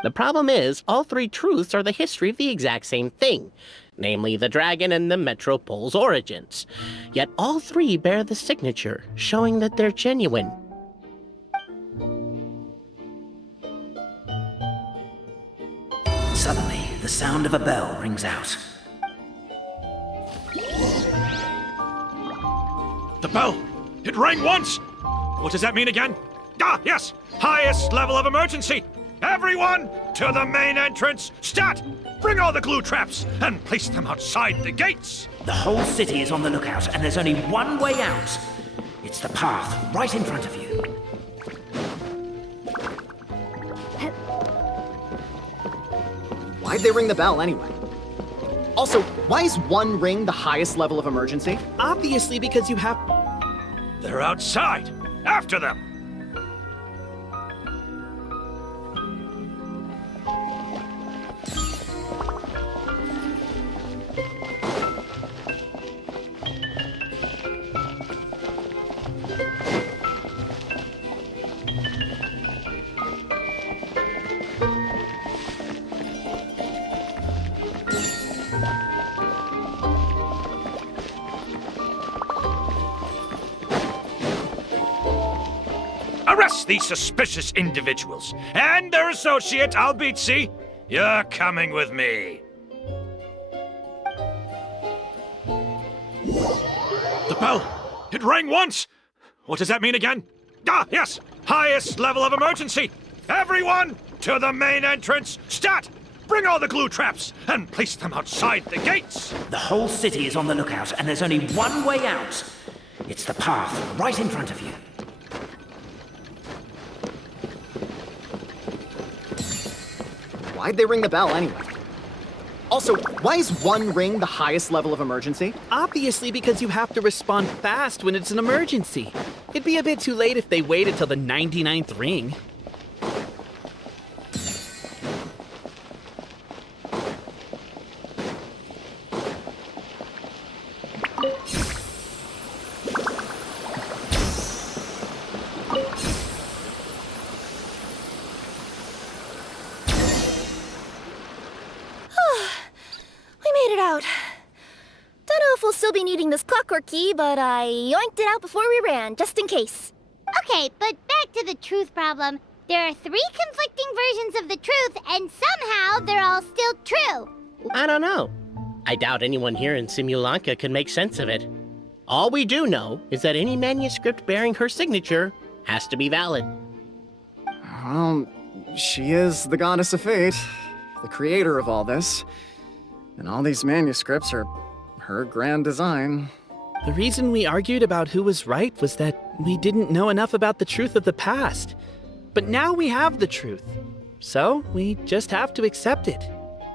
The problem is, all 3 truths are the history of the exact same thing, namely the dragon and the Metropole's origins. Yet all 3 bear the signature, showing that they're genuine. Suddenly, the sound of a bell rings out. The bell! It rang once! What does that mean again? Ah, yes! Highest level of emergency! Everyone, to the main entrance! Stat! Bring all the glue traps and place them outside the gates! The whole city is on the lookout, and there's only one way out. It's the path right in front of you. why'd they ring the bell anyway? Also, why is 1 ring the highest level of emergency? Obviously because you have... They're outside! After them! Arrest these suspicious individuals and their associate, Albitsi. You're coming with me. The bell! It rang once! What does that mean again? Ah, yes! Highest level of emergency! Everyone to the main entrance! Stat! Bring all the glue traps and place them outside the gates! The whole city is on the lookout, and there's only one way out. It's the path right in front of you. Why'd they ring the bell anyway? Also, why is one ring the highest level of emergency? Obviously because you have to respond fast when it's an emergency. It'd be a bit too late if they waited till the 99th ring. We made it out. Don't know if we'll still be needing this clockwork key, but I yoinked it out before we ran, just in case. Okay, but back to the truth problem. There are 3 conflicting versions of the truth, and somehow they're all still true. I don't know. I doubt anyone here in Simulanka can make sense of it. All we do know is that any manuscript bearing her signature has to be valid. Well, she is the goddess of fate, the creator of all this. And all these manuscripts are her grand design. The reason we argued about who was right was that we didn't know enough about the truth of the past. But now we have the truth. So we just have to accept it.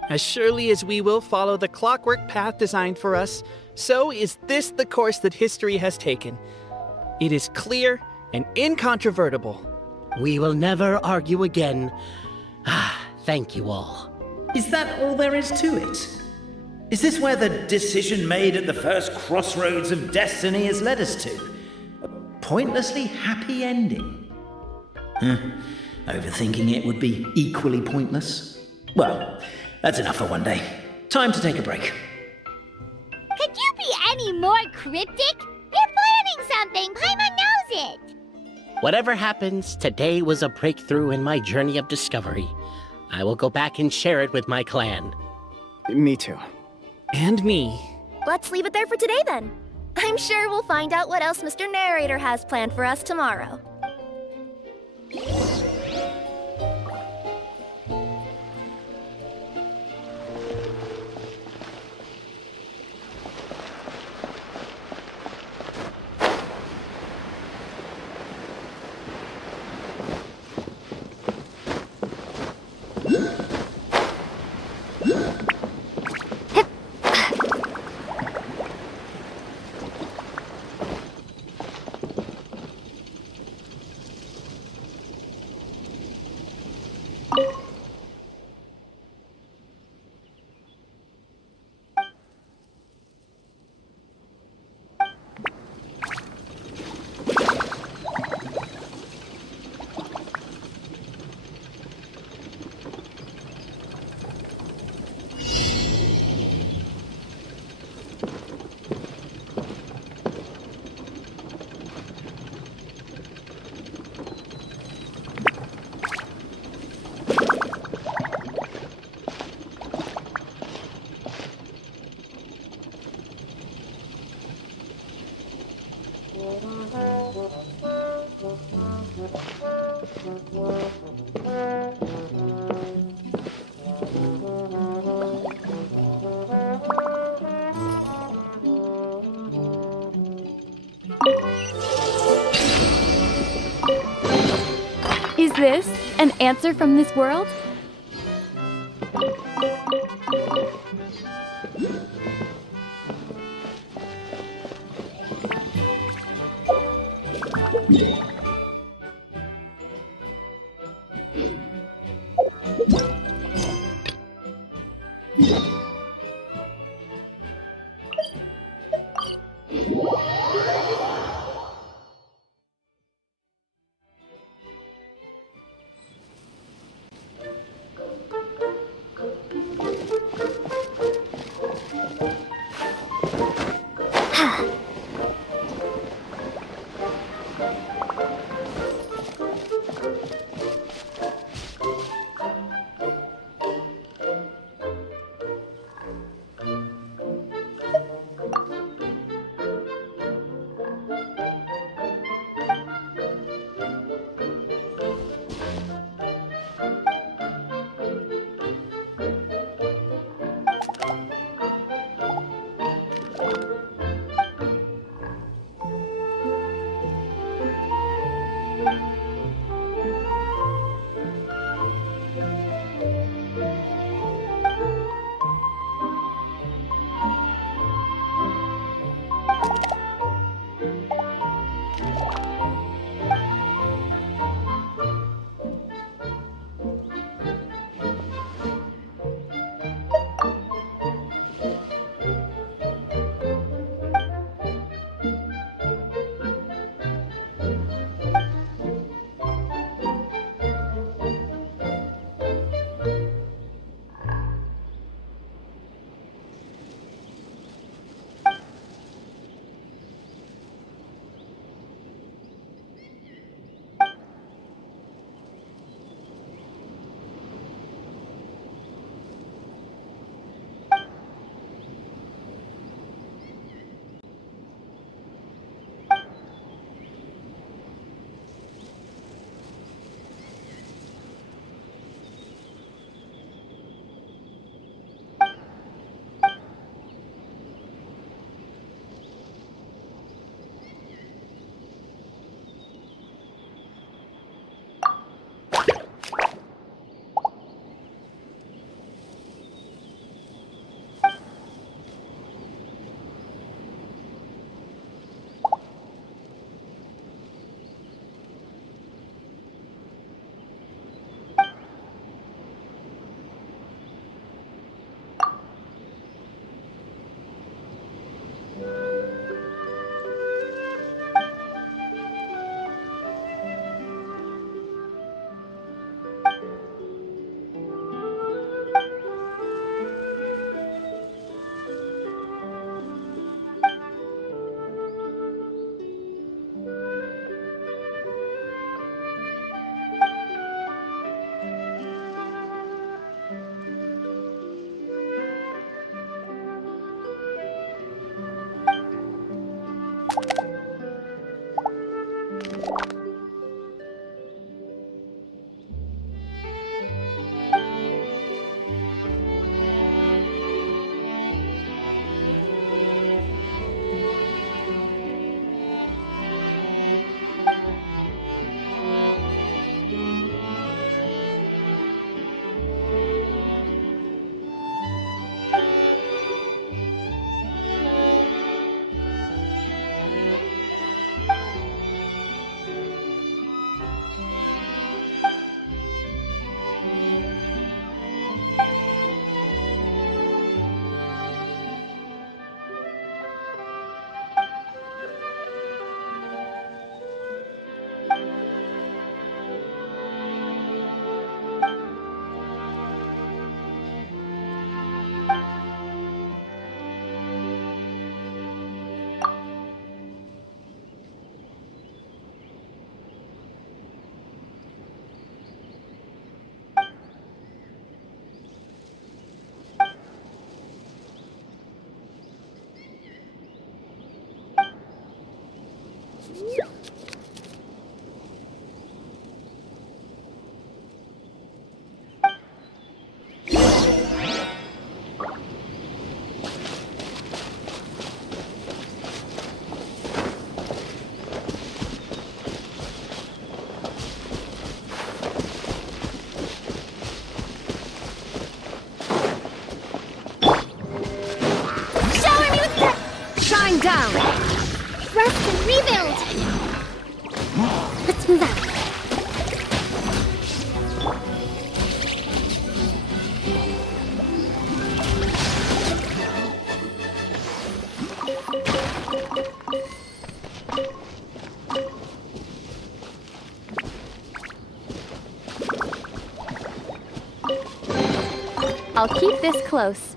As surely as we will follow the clockwork path designed for us, so is this the course that history has taken. It is clear and incontrovertible. We will never argue again. Thank you all. Is that all there is to it? Is this where the decision made at the first crossroads of destiny has led us to? A pointlessly happy ending? Overthinking it would be equally pointless. Well, that's enough for one day. Time to take a break. Could you be any more cryptic? You're planning something. Paimon knows it. Whatever happens, today was a breakthrough in my journey of discovery. I will go back and share it with my clan. Me too. And me. Let's leave it there for today then. I'm sure we'll find out what else Mr. Narrator has planned for us tomorrow. Is this an answer from this world? Shower me with that! Shine down! Rest and rebuild! Let's move out. I'll keep this close.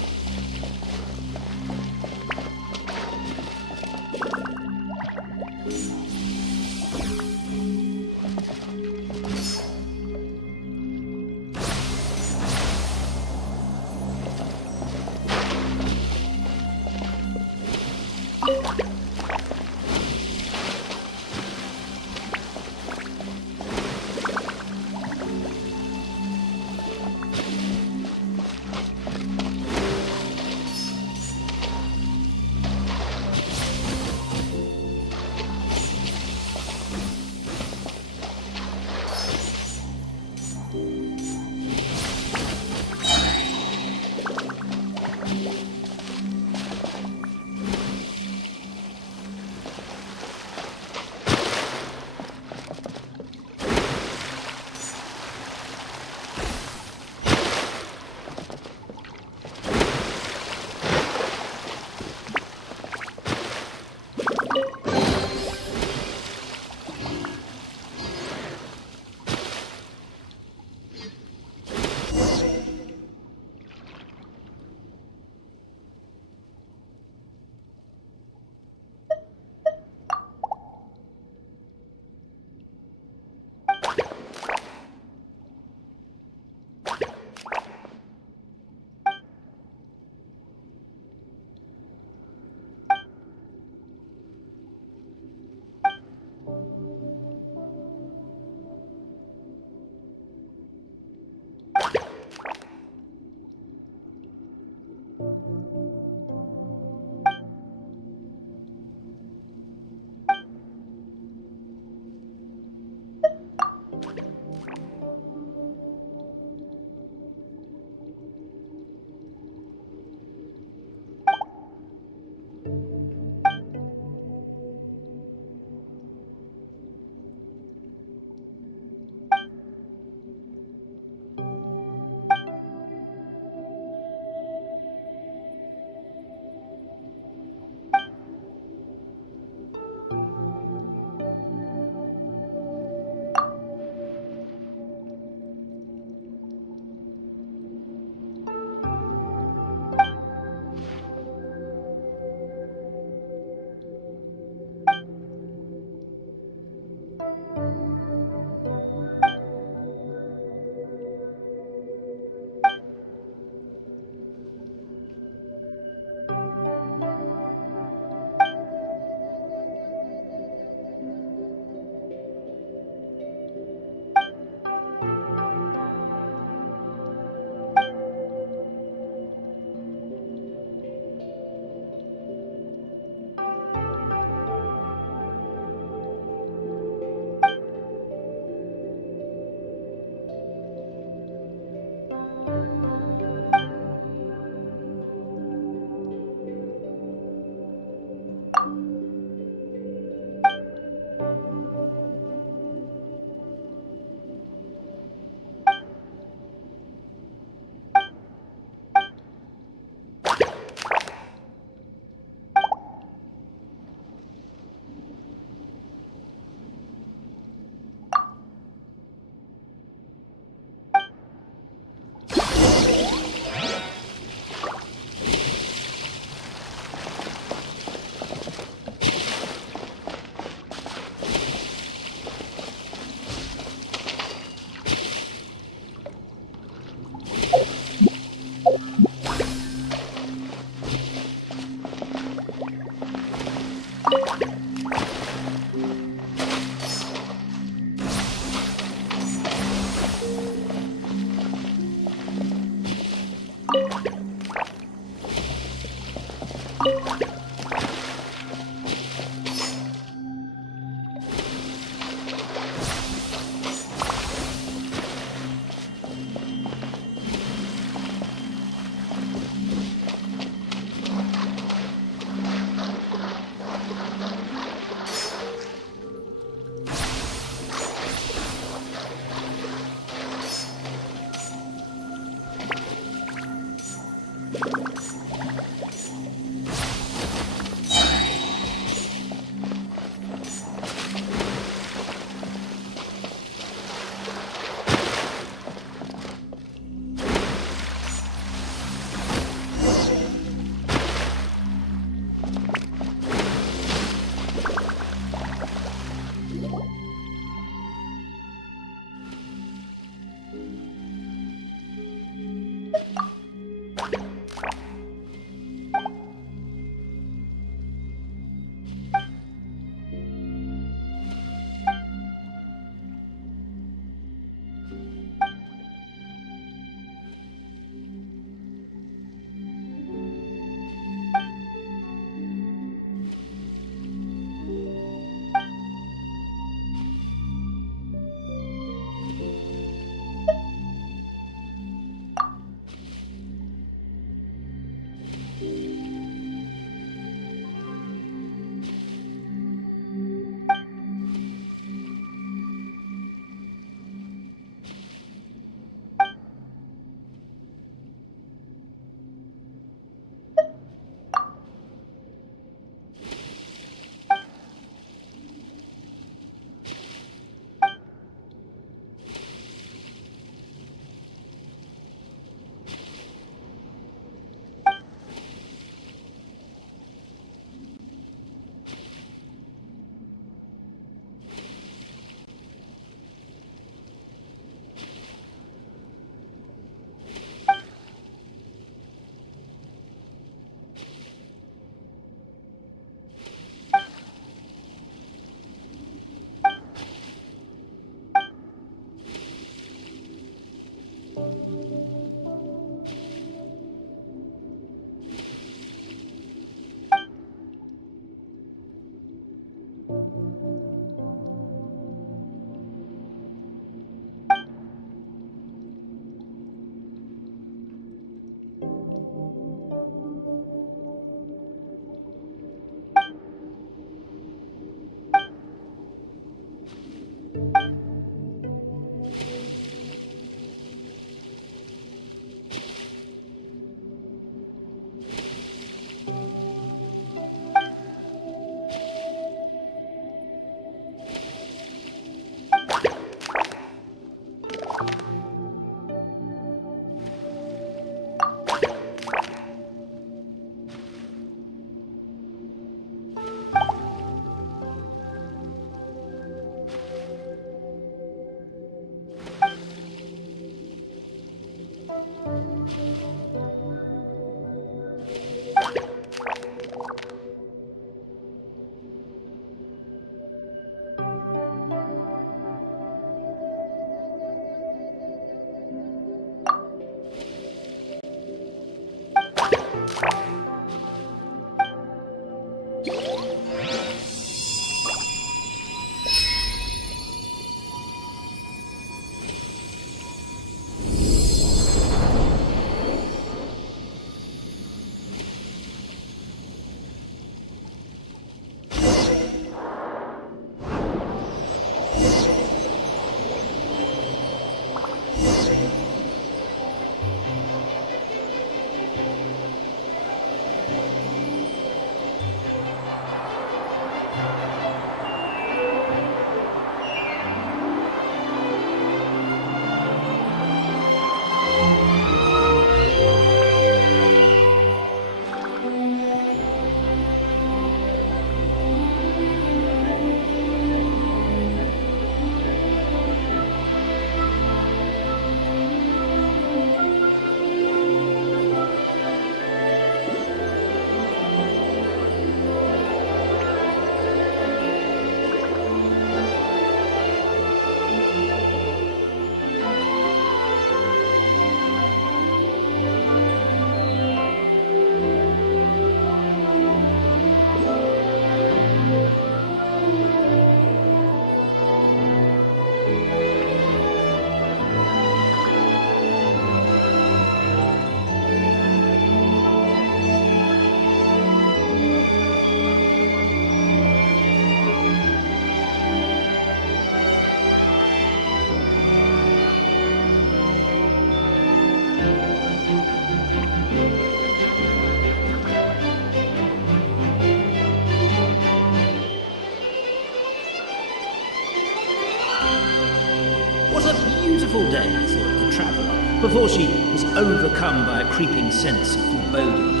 eventful day, thought the traveller, before she was overcome by a creeping sense of foreboding.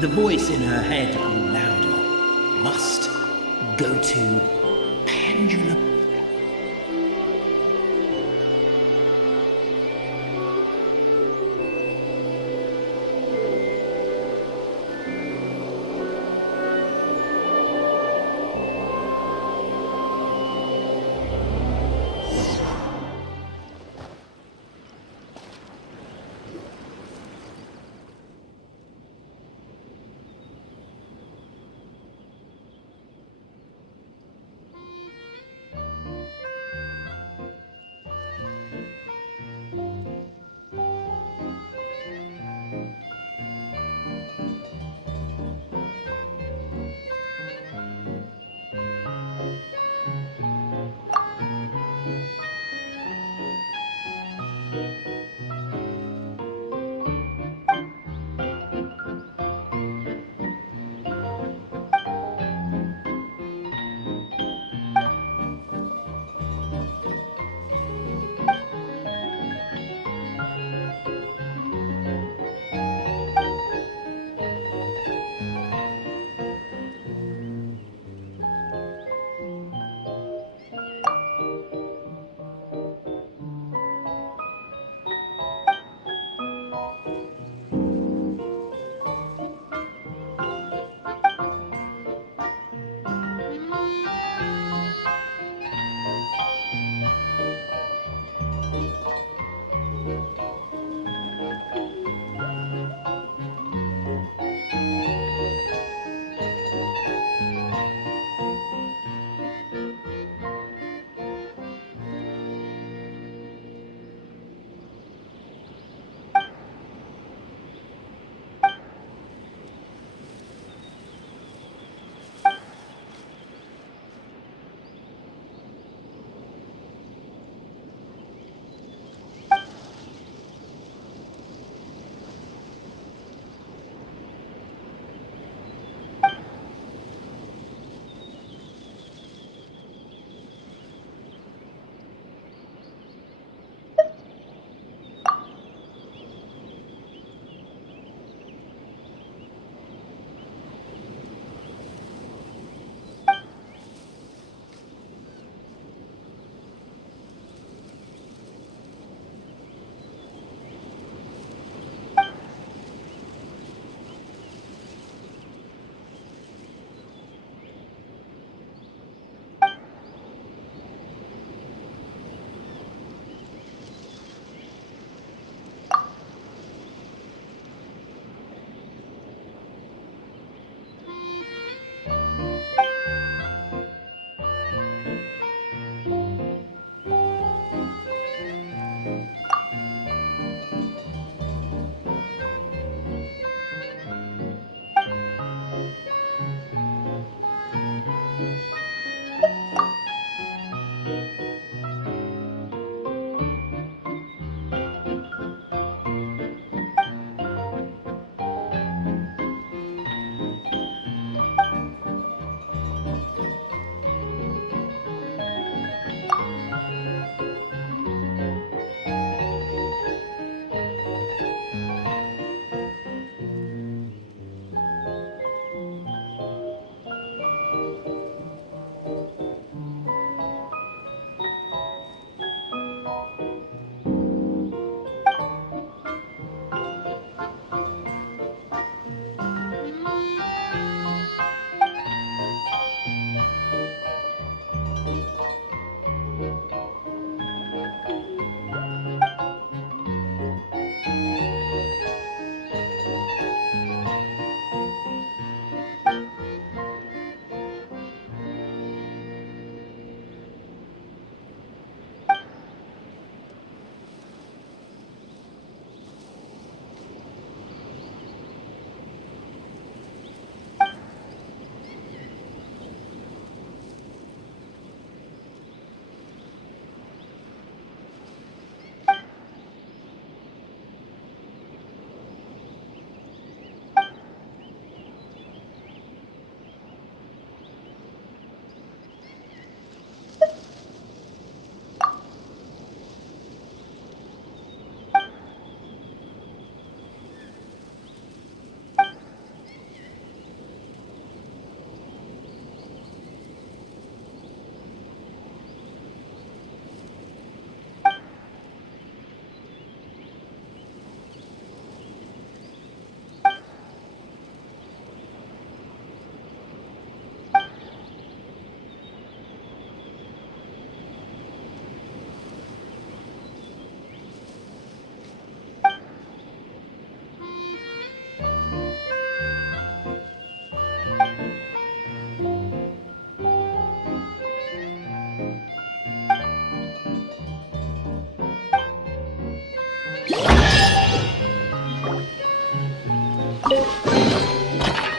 The voice in her head grew louder. Must go to Pendulum.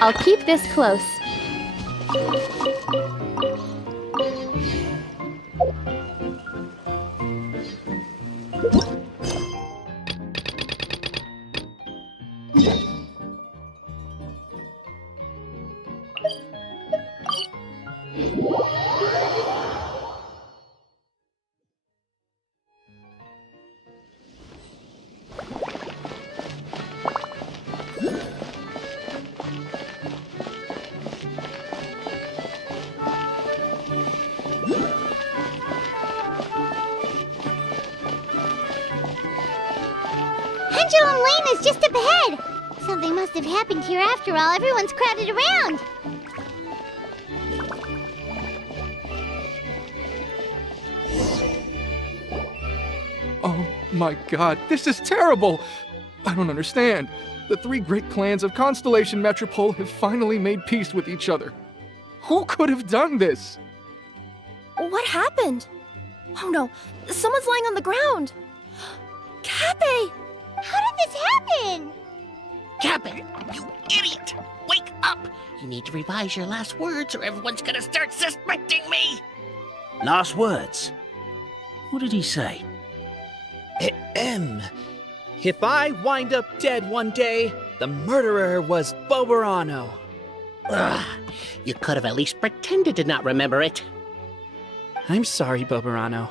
I'll keep this close. Pendulum Lane is just up ahead. Something must have happened here after all. Everyone's crowded around. Oh my god, this is terrible! I don't understand. The three great clans of Constellation Metropole have finally made peace with each other. Who could have done this? What happened? Oh no, someone's lying on the ground. Cappy! How did this happen? Captain, you idiot! Wake up! You need to revise your last words or everyone's gonna start suspecting me! Last words? What did he say? If I wind up dead one day, the murderer was Boberano. Ugh, you could have at least pretended to not remember it. I'm sorry, Boberano,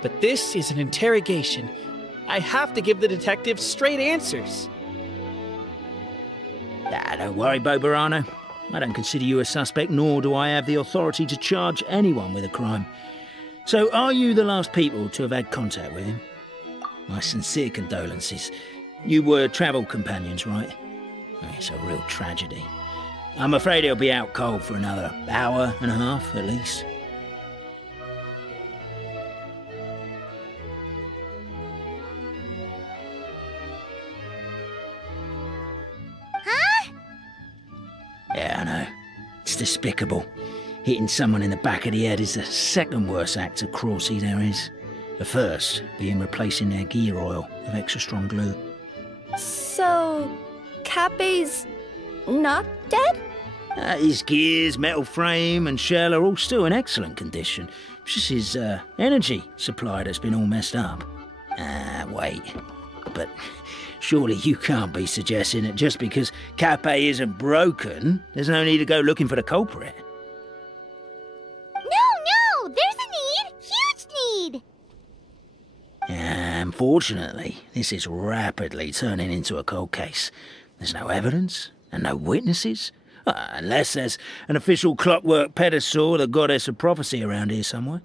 but this is an interrogation. I have to give the detective straight answers. Don't worry, Boberano. I don't consider you a suspect, nor do I have the authority to charge anyone with a crime. So, are you the last people to have had contact with him? My sincere condolences. You were travel companions, right? It's a real tragedy. I'm afraid he'll be out cold for another hour and a half, at least. Huh? Yeah, I know. It's despicable. Hitting someone in the back of the head is the second worst act of cruelty there is. The first being replacing their gear oil with extra strong glue. So, Cappy's not dead? His gears, metal frame and shell are all still in excellent condition. It's just his energy supply that's been all messed up. Wait. But surely you can't be suggesting that just because Cappy isn't broken, there's no need to go looking for the culprit. No! There's a need! Huge need! Unfortunately, this is rapidly turning into a cold case. There's no evidence and no witnesses. Unless there's an official clockwork pedestal or the goddess of prophecy around here somewhere.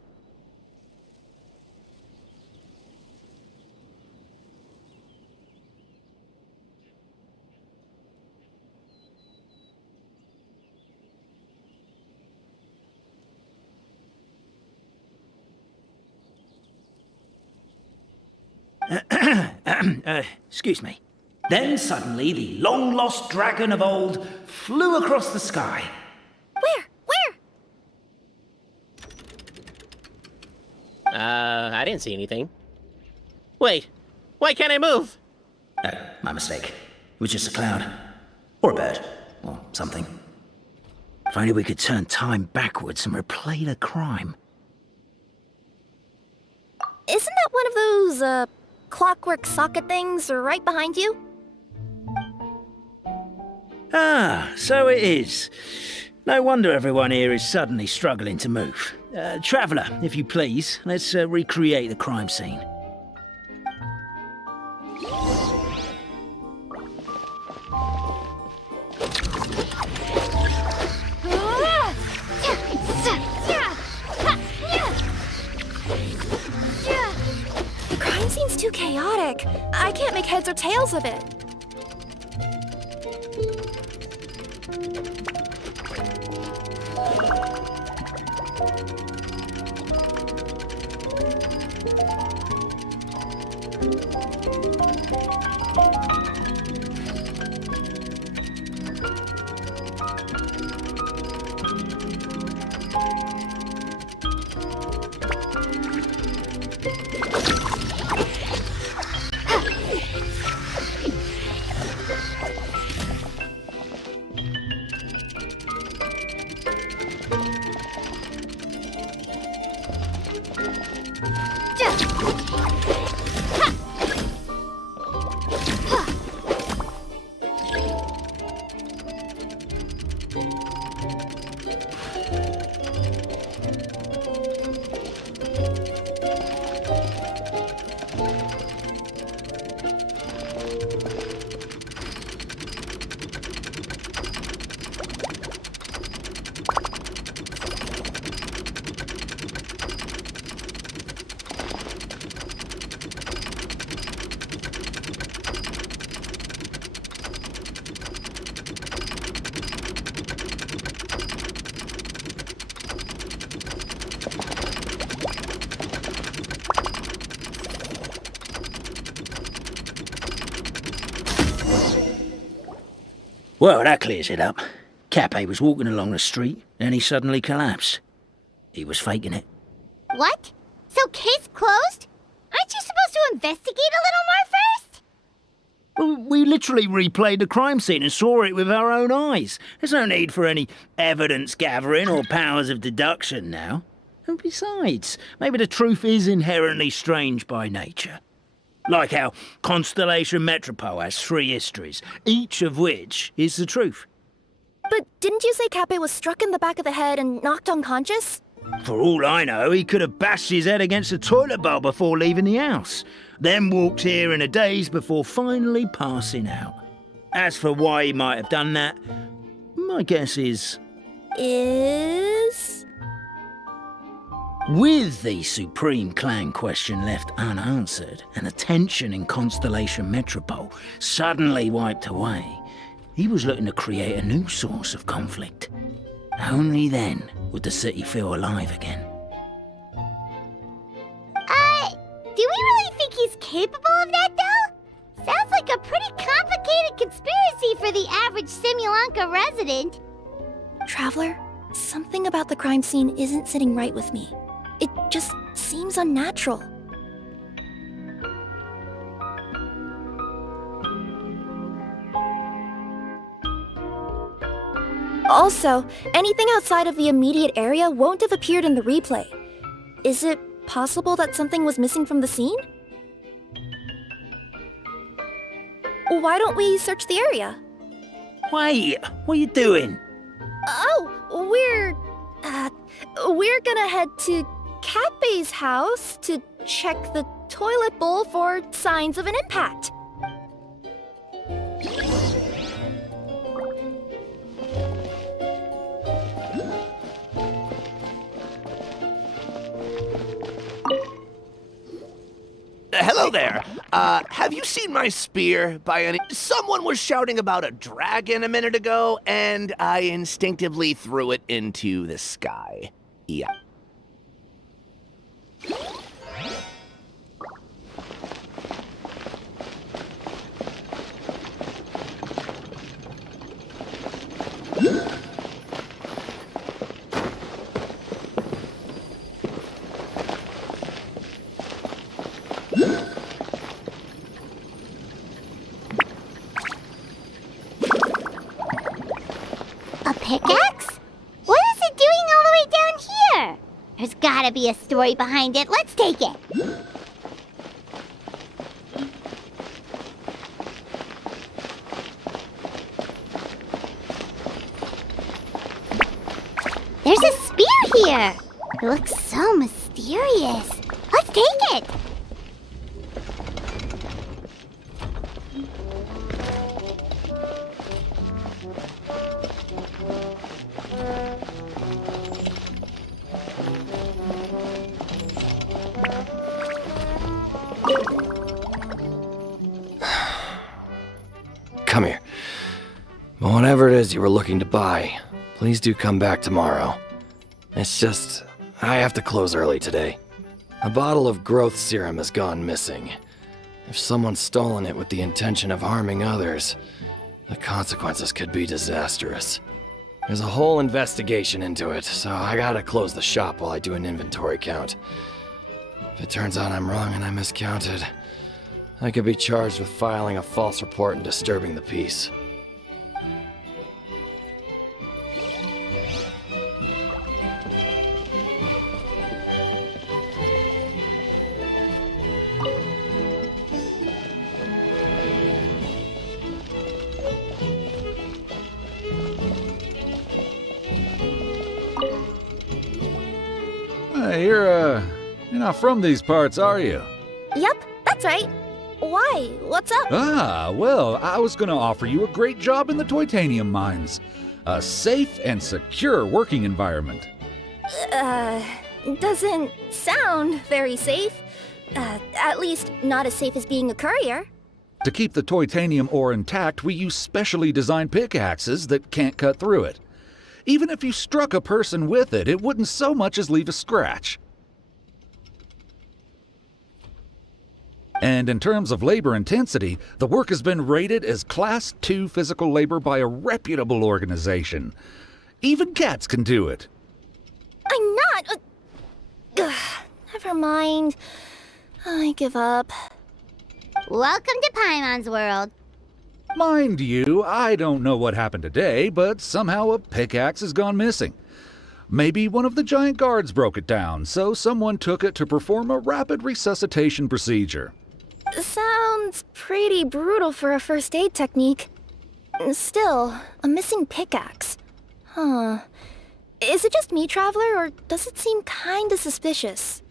Excuse me. Then suddenly the long-lost dragon of old flew across the sky. Where? I didn't see anything. Wait, why can't I move? Oh, my mistake. It was just a cloud. Or a bird. Or something. If only we could turn time backwards and replay the crime. Isn't that one of those, clockwork socket things right behind you? So it is. No wonder everyone here is suddenly struggling to move. Traveller, if you please, let's recreate the crime scene. The crime scene's too chaotic. I can't make heads or tails of it. Well, that clears it up. Cappe was walking along the street, then he suddenly collapsed. He was faking it. What? So case closed? Aren't you supposed to investigate a little more first? Well, we literally replayed the crime scene and saw it with our own eyes. There's no need for any evidence gathering or powers of deduction now. And besides, maybe the truth is inherently strange by nature. Like how Constellation Metropole has 3 histories, each of which is the truth. But didn't you say Cappe was struck in the back of the head and knocked unconscious? For all I know, he could have bashed his head against a toilet bowl before leaving the house, then walked here in a daze before finally passing out. As for why he might have done that, my guess is... With the Supreme Clan question left unanswered and the tension in Constellation Metropole suddenly wiped away, he was looking to create a new source of conflict. Only then would the city feel alive again. Do we really think he's capable of that, though? Sounds like a pretty complicated conspiracy for the average Simulanka resident. Traveler, something about the crime scene isn't sitting right with me. It just seems unnatural. Also, anything outside of the immediate area won't have appeared in the replay. Is it possible that something was missing from the scene? Why don't we search the area? Wait, what are you doing? Oh, we're gonna head to Cappe's house to check the toilet bowl for signs of an impact. Hello there. Have you seen my spear by any... Someone was shouting about a dragon a minute ago, and I instinctively threw it into the sky. Yeah. A pickaxe? What is it doing all the way down here? There's gotta be a story behind it. Let's take it. There's a spear here. It looks so mysterious. Let's take it. Come here. Whatever it is you were looking to buy, please do come back tomorrow. It's just, I have to close early today. A bottle of growth serum has gone missing. If someone's stolen it with the intention of harming others, the consequences could be disastrous. There's a whole investigation into it, so I gotta close the shop while I do an inventory count. If it turns out I'm wrong and I miscounted, I could be charged with filing a false report and disturbing the peace. Hey, you're not from these parts, are you? Yep, that's right. Why? What's up? Well, I was gonna offer you a great job in the titanium mines. A safe and secure working environment. Doesn't sound very safe. At least not as safe as being a courier. To keep the titanium ore intact, we use specially designed pickaxes that can't cut through it. Even if you struck a person with it, it wouldn't so much as leave a scratch. And in terms of labor intensity, the work has been rated as Class 2 physical labor by a reputable organization. Even cats can do it. I'm not. Never mind. I give up. Welcome to Paimon's world. Mind you, I don't know what happened today, but somehow a pickaxe has gone missing. Maybe one of the giant guards broke it down, so someone took it to perform a rapid resuscitation procedure. Sounds pretty brutal for a first aid technique. Still, a missing pickaxe. Huh. Is it just me, Traveler, or does it seem kinda suspicious?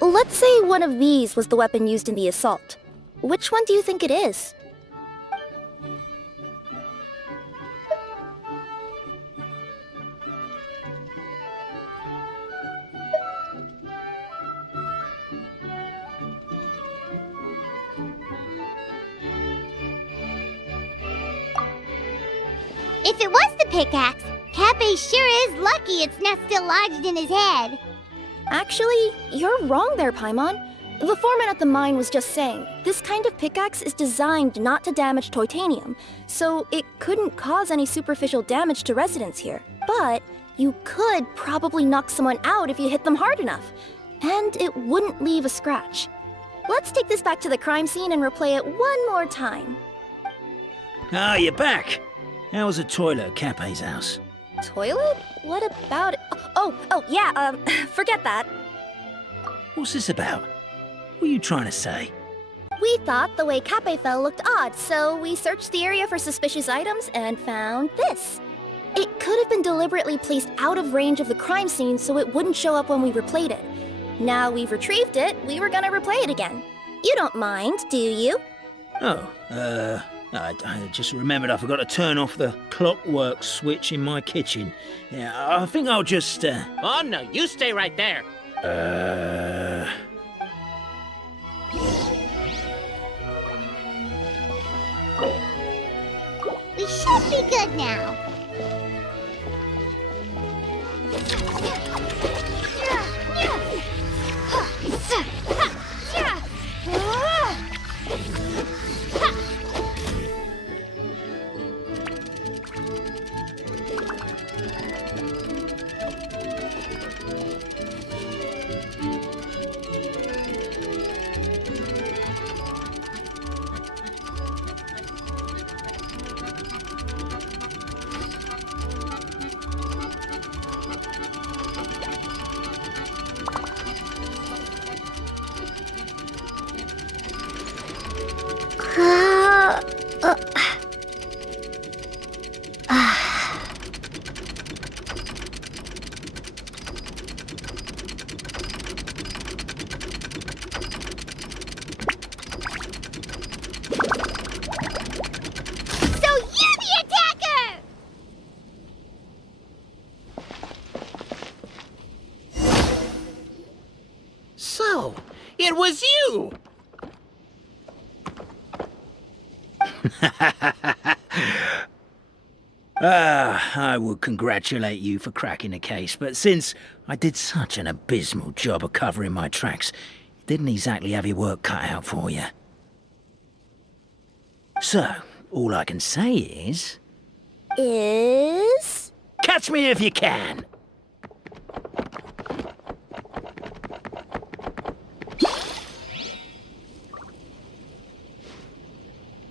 Let's say one of these was the weapon used in the assault. Which one do you think it is? If it was the pickaxe, Cappe sure is lucky it's not still lodged in his head. Actually, you're wrong there, Paimon. The foreman at the mine was just saying, this kind of pickaxe is designed not to damage titanium, so it couldn't cause any superficial damage to residents here. But you could probably knock someone out if you hit them hard enough, and it wouldn't leave a scratch. Let's take this back to the crime scene and replay it one more time. Ah, you're back. How was the toilet at Cappe's house? Toilet? What about it? Yeah, forget that. What's this about? What are you trying to say? We thought the way Cappe fell looked odd, so we searched the area for suspicious items and found this. It could have been deliberately placed out of range of the crime scene so it wouldn't show up when we replayed it. Now we've retrieved it, we were gonna replay it again. You don't mind, do you? I just remembered I forgot to turn off the clockwork switch in my kitchen. Yeah, I think I'll just, Oh, no, you stay right there. We should be good now. So, it was you! I would congratulate you for cracking the case, but since I did such an abysmal job of covering my tracks, it didn't exactly have your work cut out for you. So, all I can say is... Catch me if you can!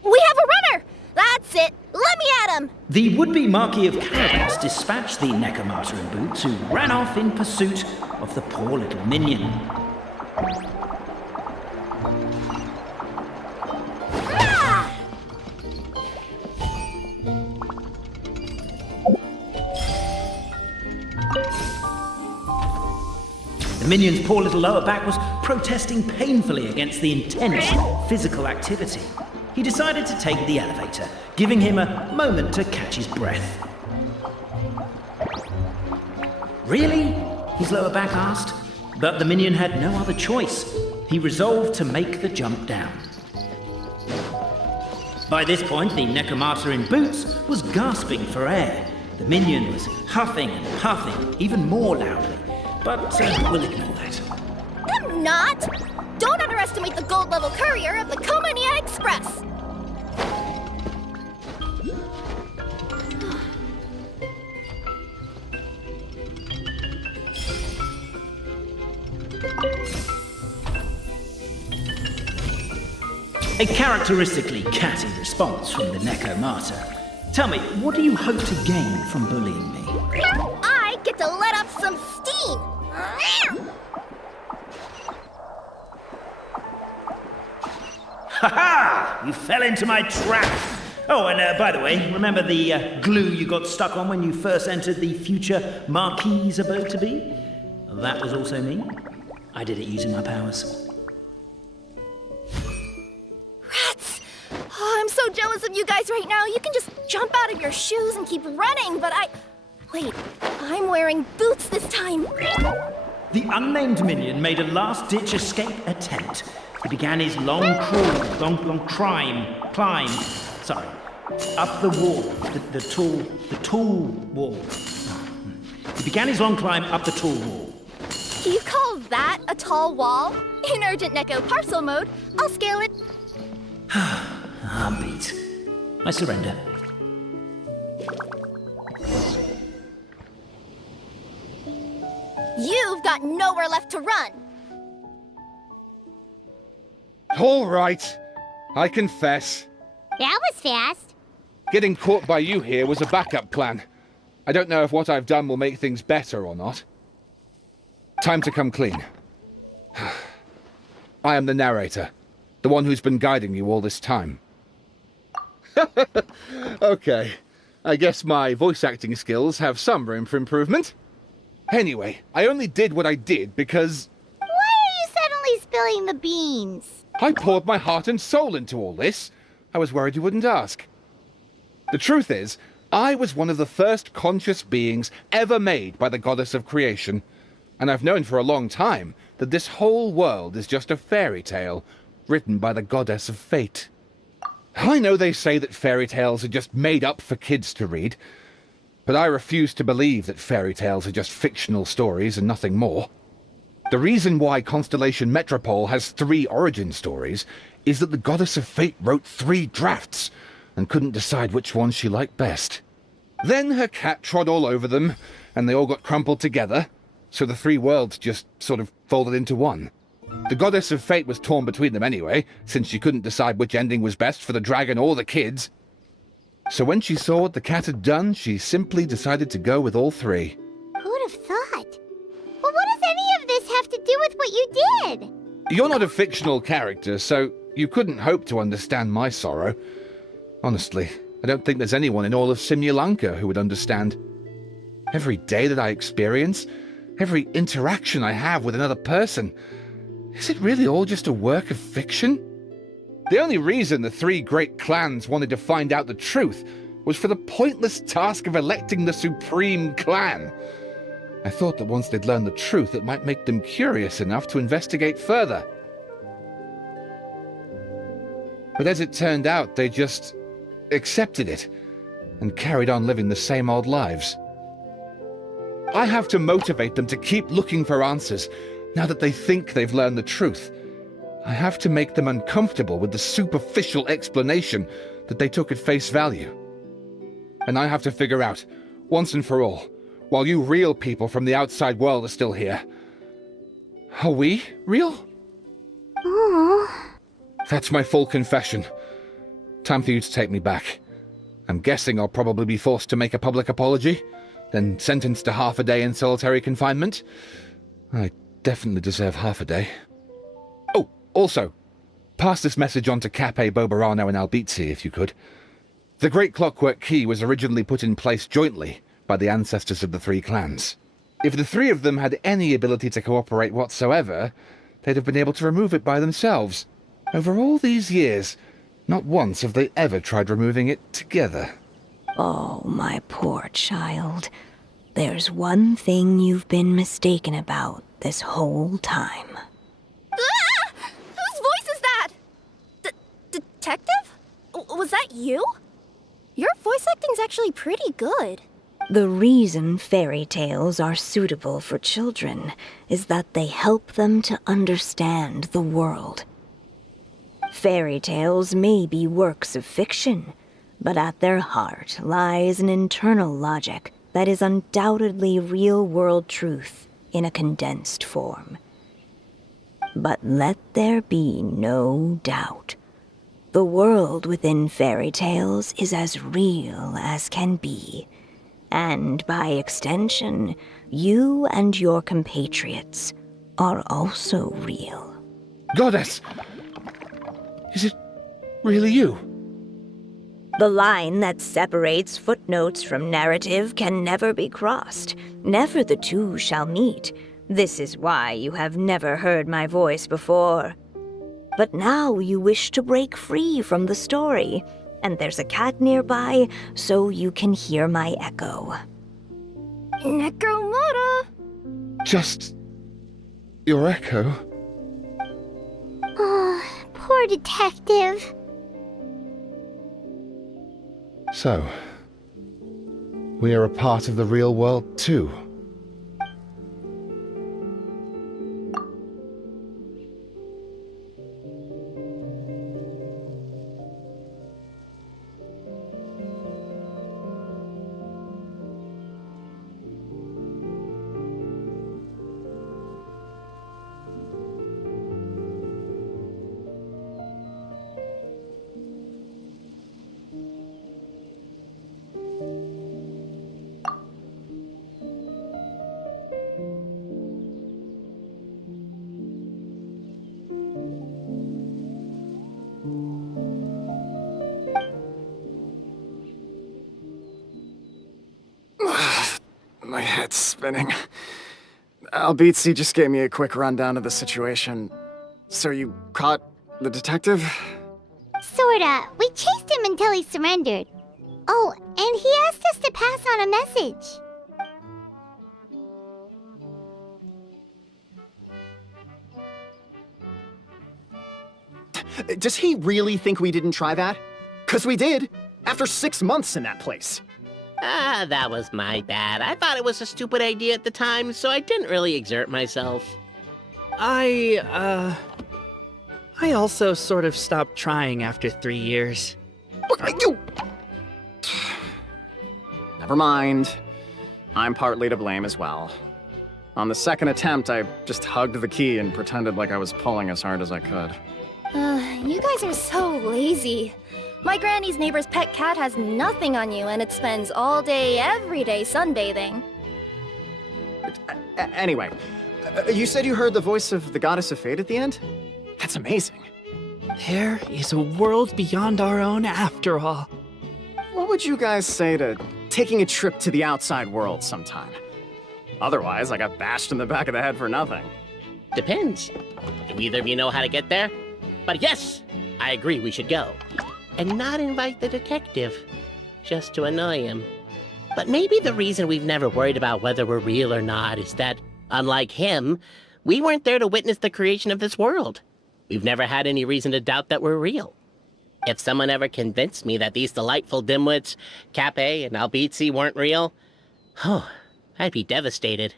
We have a runner! That's it! Let me at him! The would-be Marquis of Carabas dispatched the Necromancer in boots, who ran off in pursuit of the poor little minion. The minion's poor little lower back was protesting painfully against the intense physical activity. He decided to take the elevator, giving him a moment to catch his breath. Really? His lower back asked. But the minion had no other choice. He resolved to make the jump down. By this point, the Necromata in boots was gasping for air. The minion was huffing and puffing, even more loudly. But we'll ignore that. I'm not! Don't underestimate the gold-level courier of the Comania Express! A characteristically catty response from the Necromata. Tell me, what do you hope to gain from bullying me? I get to let off some steam! Ha-ha! You fell into my trap! Oh, and by the way, remember the glue you got stuck on when you first entered the future Marquis's abode-to-be? That was also me. I did it using my powers. Rats! Oh, I'm so jealous of you guys right now. You can just jump out of your shoes and keep running, but Wait, I'm wearing boots this time. The unnamed minion made a last-ditch escape attempt. He began his long climb, up the wall, the tall wall. He began his long climb up the tall wall. You call that a tall wall? In urgent Neko parcel mode, I'll scale it. I'm beat. I surrender. You've got nowhere left to run. All right. I confess. That was fast. Getting caught by you here was a backup plan. I don't know if what I've done will make things better or not. Time to come clean. I am the narrator, the one who's been guiding you all this time. Okay, I guess my voice acting skills have some room for improvement. Anyway, I only did what I did because... Why are you suddenly spilling the beans? I poured my heart and soul into all this. I was worried you wouldn't ask. The truth is, I was one of the first conscious beings ever made by the goddess of creation. And I've known for a long time that this whole world is just a fairy tale written by the goddess of fate. I know they say that fairy tales are just made up for kids to read, but I refuse to believe that fairy tales are just fictional stories and nothing more. The reason why Constellation Metropole has 3 origin stories is that the goddess of fate wrote 3 drafts and couldn't decide which one she liked best. Then her cat trod all over them, and they all got crumpled together, so the 3 worlds just sort of folded into one. The goddess of fate was torn between them anyway, since she couldn't decide which ending was best for the dragon or the kids. So when she saw what the cat had done, she simply decided to go with all 3. Who'd have thought? Well, what does any of this have to do with what you did? You're not a fictional character, so you couldn't hope to understand my sorrow. Honestly, I don't think there's anyone in all of Simulanka who would understand. Every day that I experience, every interaction I have with another person, is it really all just a work of fiction? The only reason the 3 great clans wanted to find out the truth was for the pointless task of electing the supreme clan. I thought that once they'd learned the truth, it might make them curious enough to investigate further. But as it turned out, they just accepted it and carried on living the same old lives. I have to motivate them to keep looking for answers now that they think they've learned the truth. I have to make them uncomfortable with the superficial explanation that they took at face value. And I have to figure out, once and for all, while you real people from the outside world are still here, are we real? Aww. That's my full confession. Time for you to take me back. I'm guessing I'll probably be forced to make a public apology, then sentenced to half a day in solitary confinement. I definitely deserve half a day. Oh, also, pass this message on to Cape, Bobarano, and Albizzi, if you could. The Great Clockwork Key was originally put in place jointly by the ancestors of the 3 clans. If the 3 of them had any ability to cooperate whatsoever, they'd have been able to remove it by themselves. Over all these years, not once have they ever tried removing it together. Oh, my poor child. There's one thing you've been mistaken about this whole time. Ah! Whose voice is that? Detective? Was that you? Your voice acting's actually pretty good. The reason fairy tales are suitable for children is that they help them to understand the world. Fairy tales may be works of fiction, but at their heart lies an internal logic that is undoubtedly real-world truth in a condensed form. But let there be no doubt. The world within fairy tales is as real as can be. And by extension, you and your compatriots are also real. Goddess! Is it really you? The line that separates footnotes from narrative can never be crossed. Never the two shall meet. This is why you have never heard my voice before. But now you wish to break free from the story, and there's a cat nearby, so you can hear my echo. Necromora! Just your echo? Oh, poor detective. So, we are a part of the real world too. My head's spinning. Albizzi just gave me a quick rundown of the situation. So you caught the detective? Sorta. We chased him until he surrendered. Oh, and he asked us to pass on a message. Does he really think we didn't try that? 'Cause we did, after 6 months in that place. Ah, that was my bad. I thought it was a stupid idea at the time, so I didn't really exert myself. I also sort of stopped trying after 3 years. You! Never mind. I'm partly to blame as well. On the second attempt, I just hugged the key and pretended like I was pulling as hard as I could. You guys are so lazy. My granny's neighbor's pet cat has nothing on you, and it spends all day, every day sunbathing. Anyway, you said you heard the voice of the Goddess of Fate at the end? That's amazing. There is a world beyond our own after all. What would you guys say to taking a trip to the outside world sometime? Otherwise, I got bashed in the back of the head for nothing. Depends. Do either of you know how to get there? But yes, I agree we should go. And not invite the detective, just to annoy him. But maybe the reason we've never worried about whether we're real or not is that, unlike him, we weren't there to witness the creation of this world. We've never had any reason to doubt that we're real. If someone ever convinced me that these delightful dimwits, Cape and Albizzi, weren't real, oh, I'd be devastated.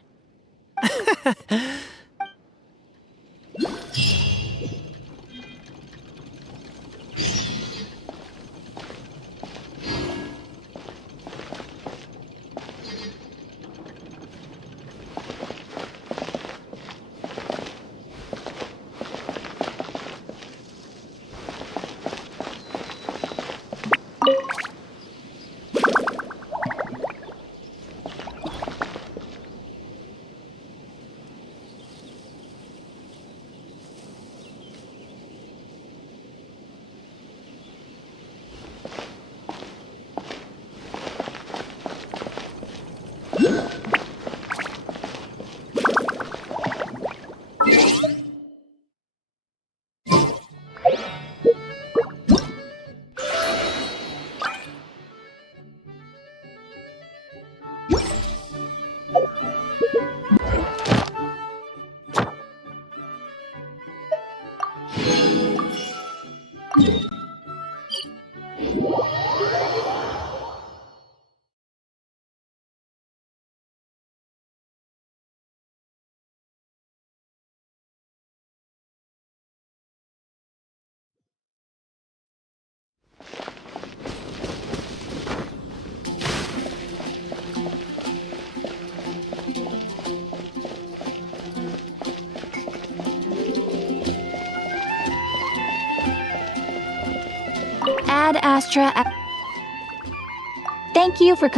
Ad Astra. Thank you for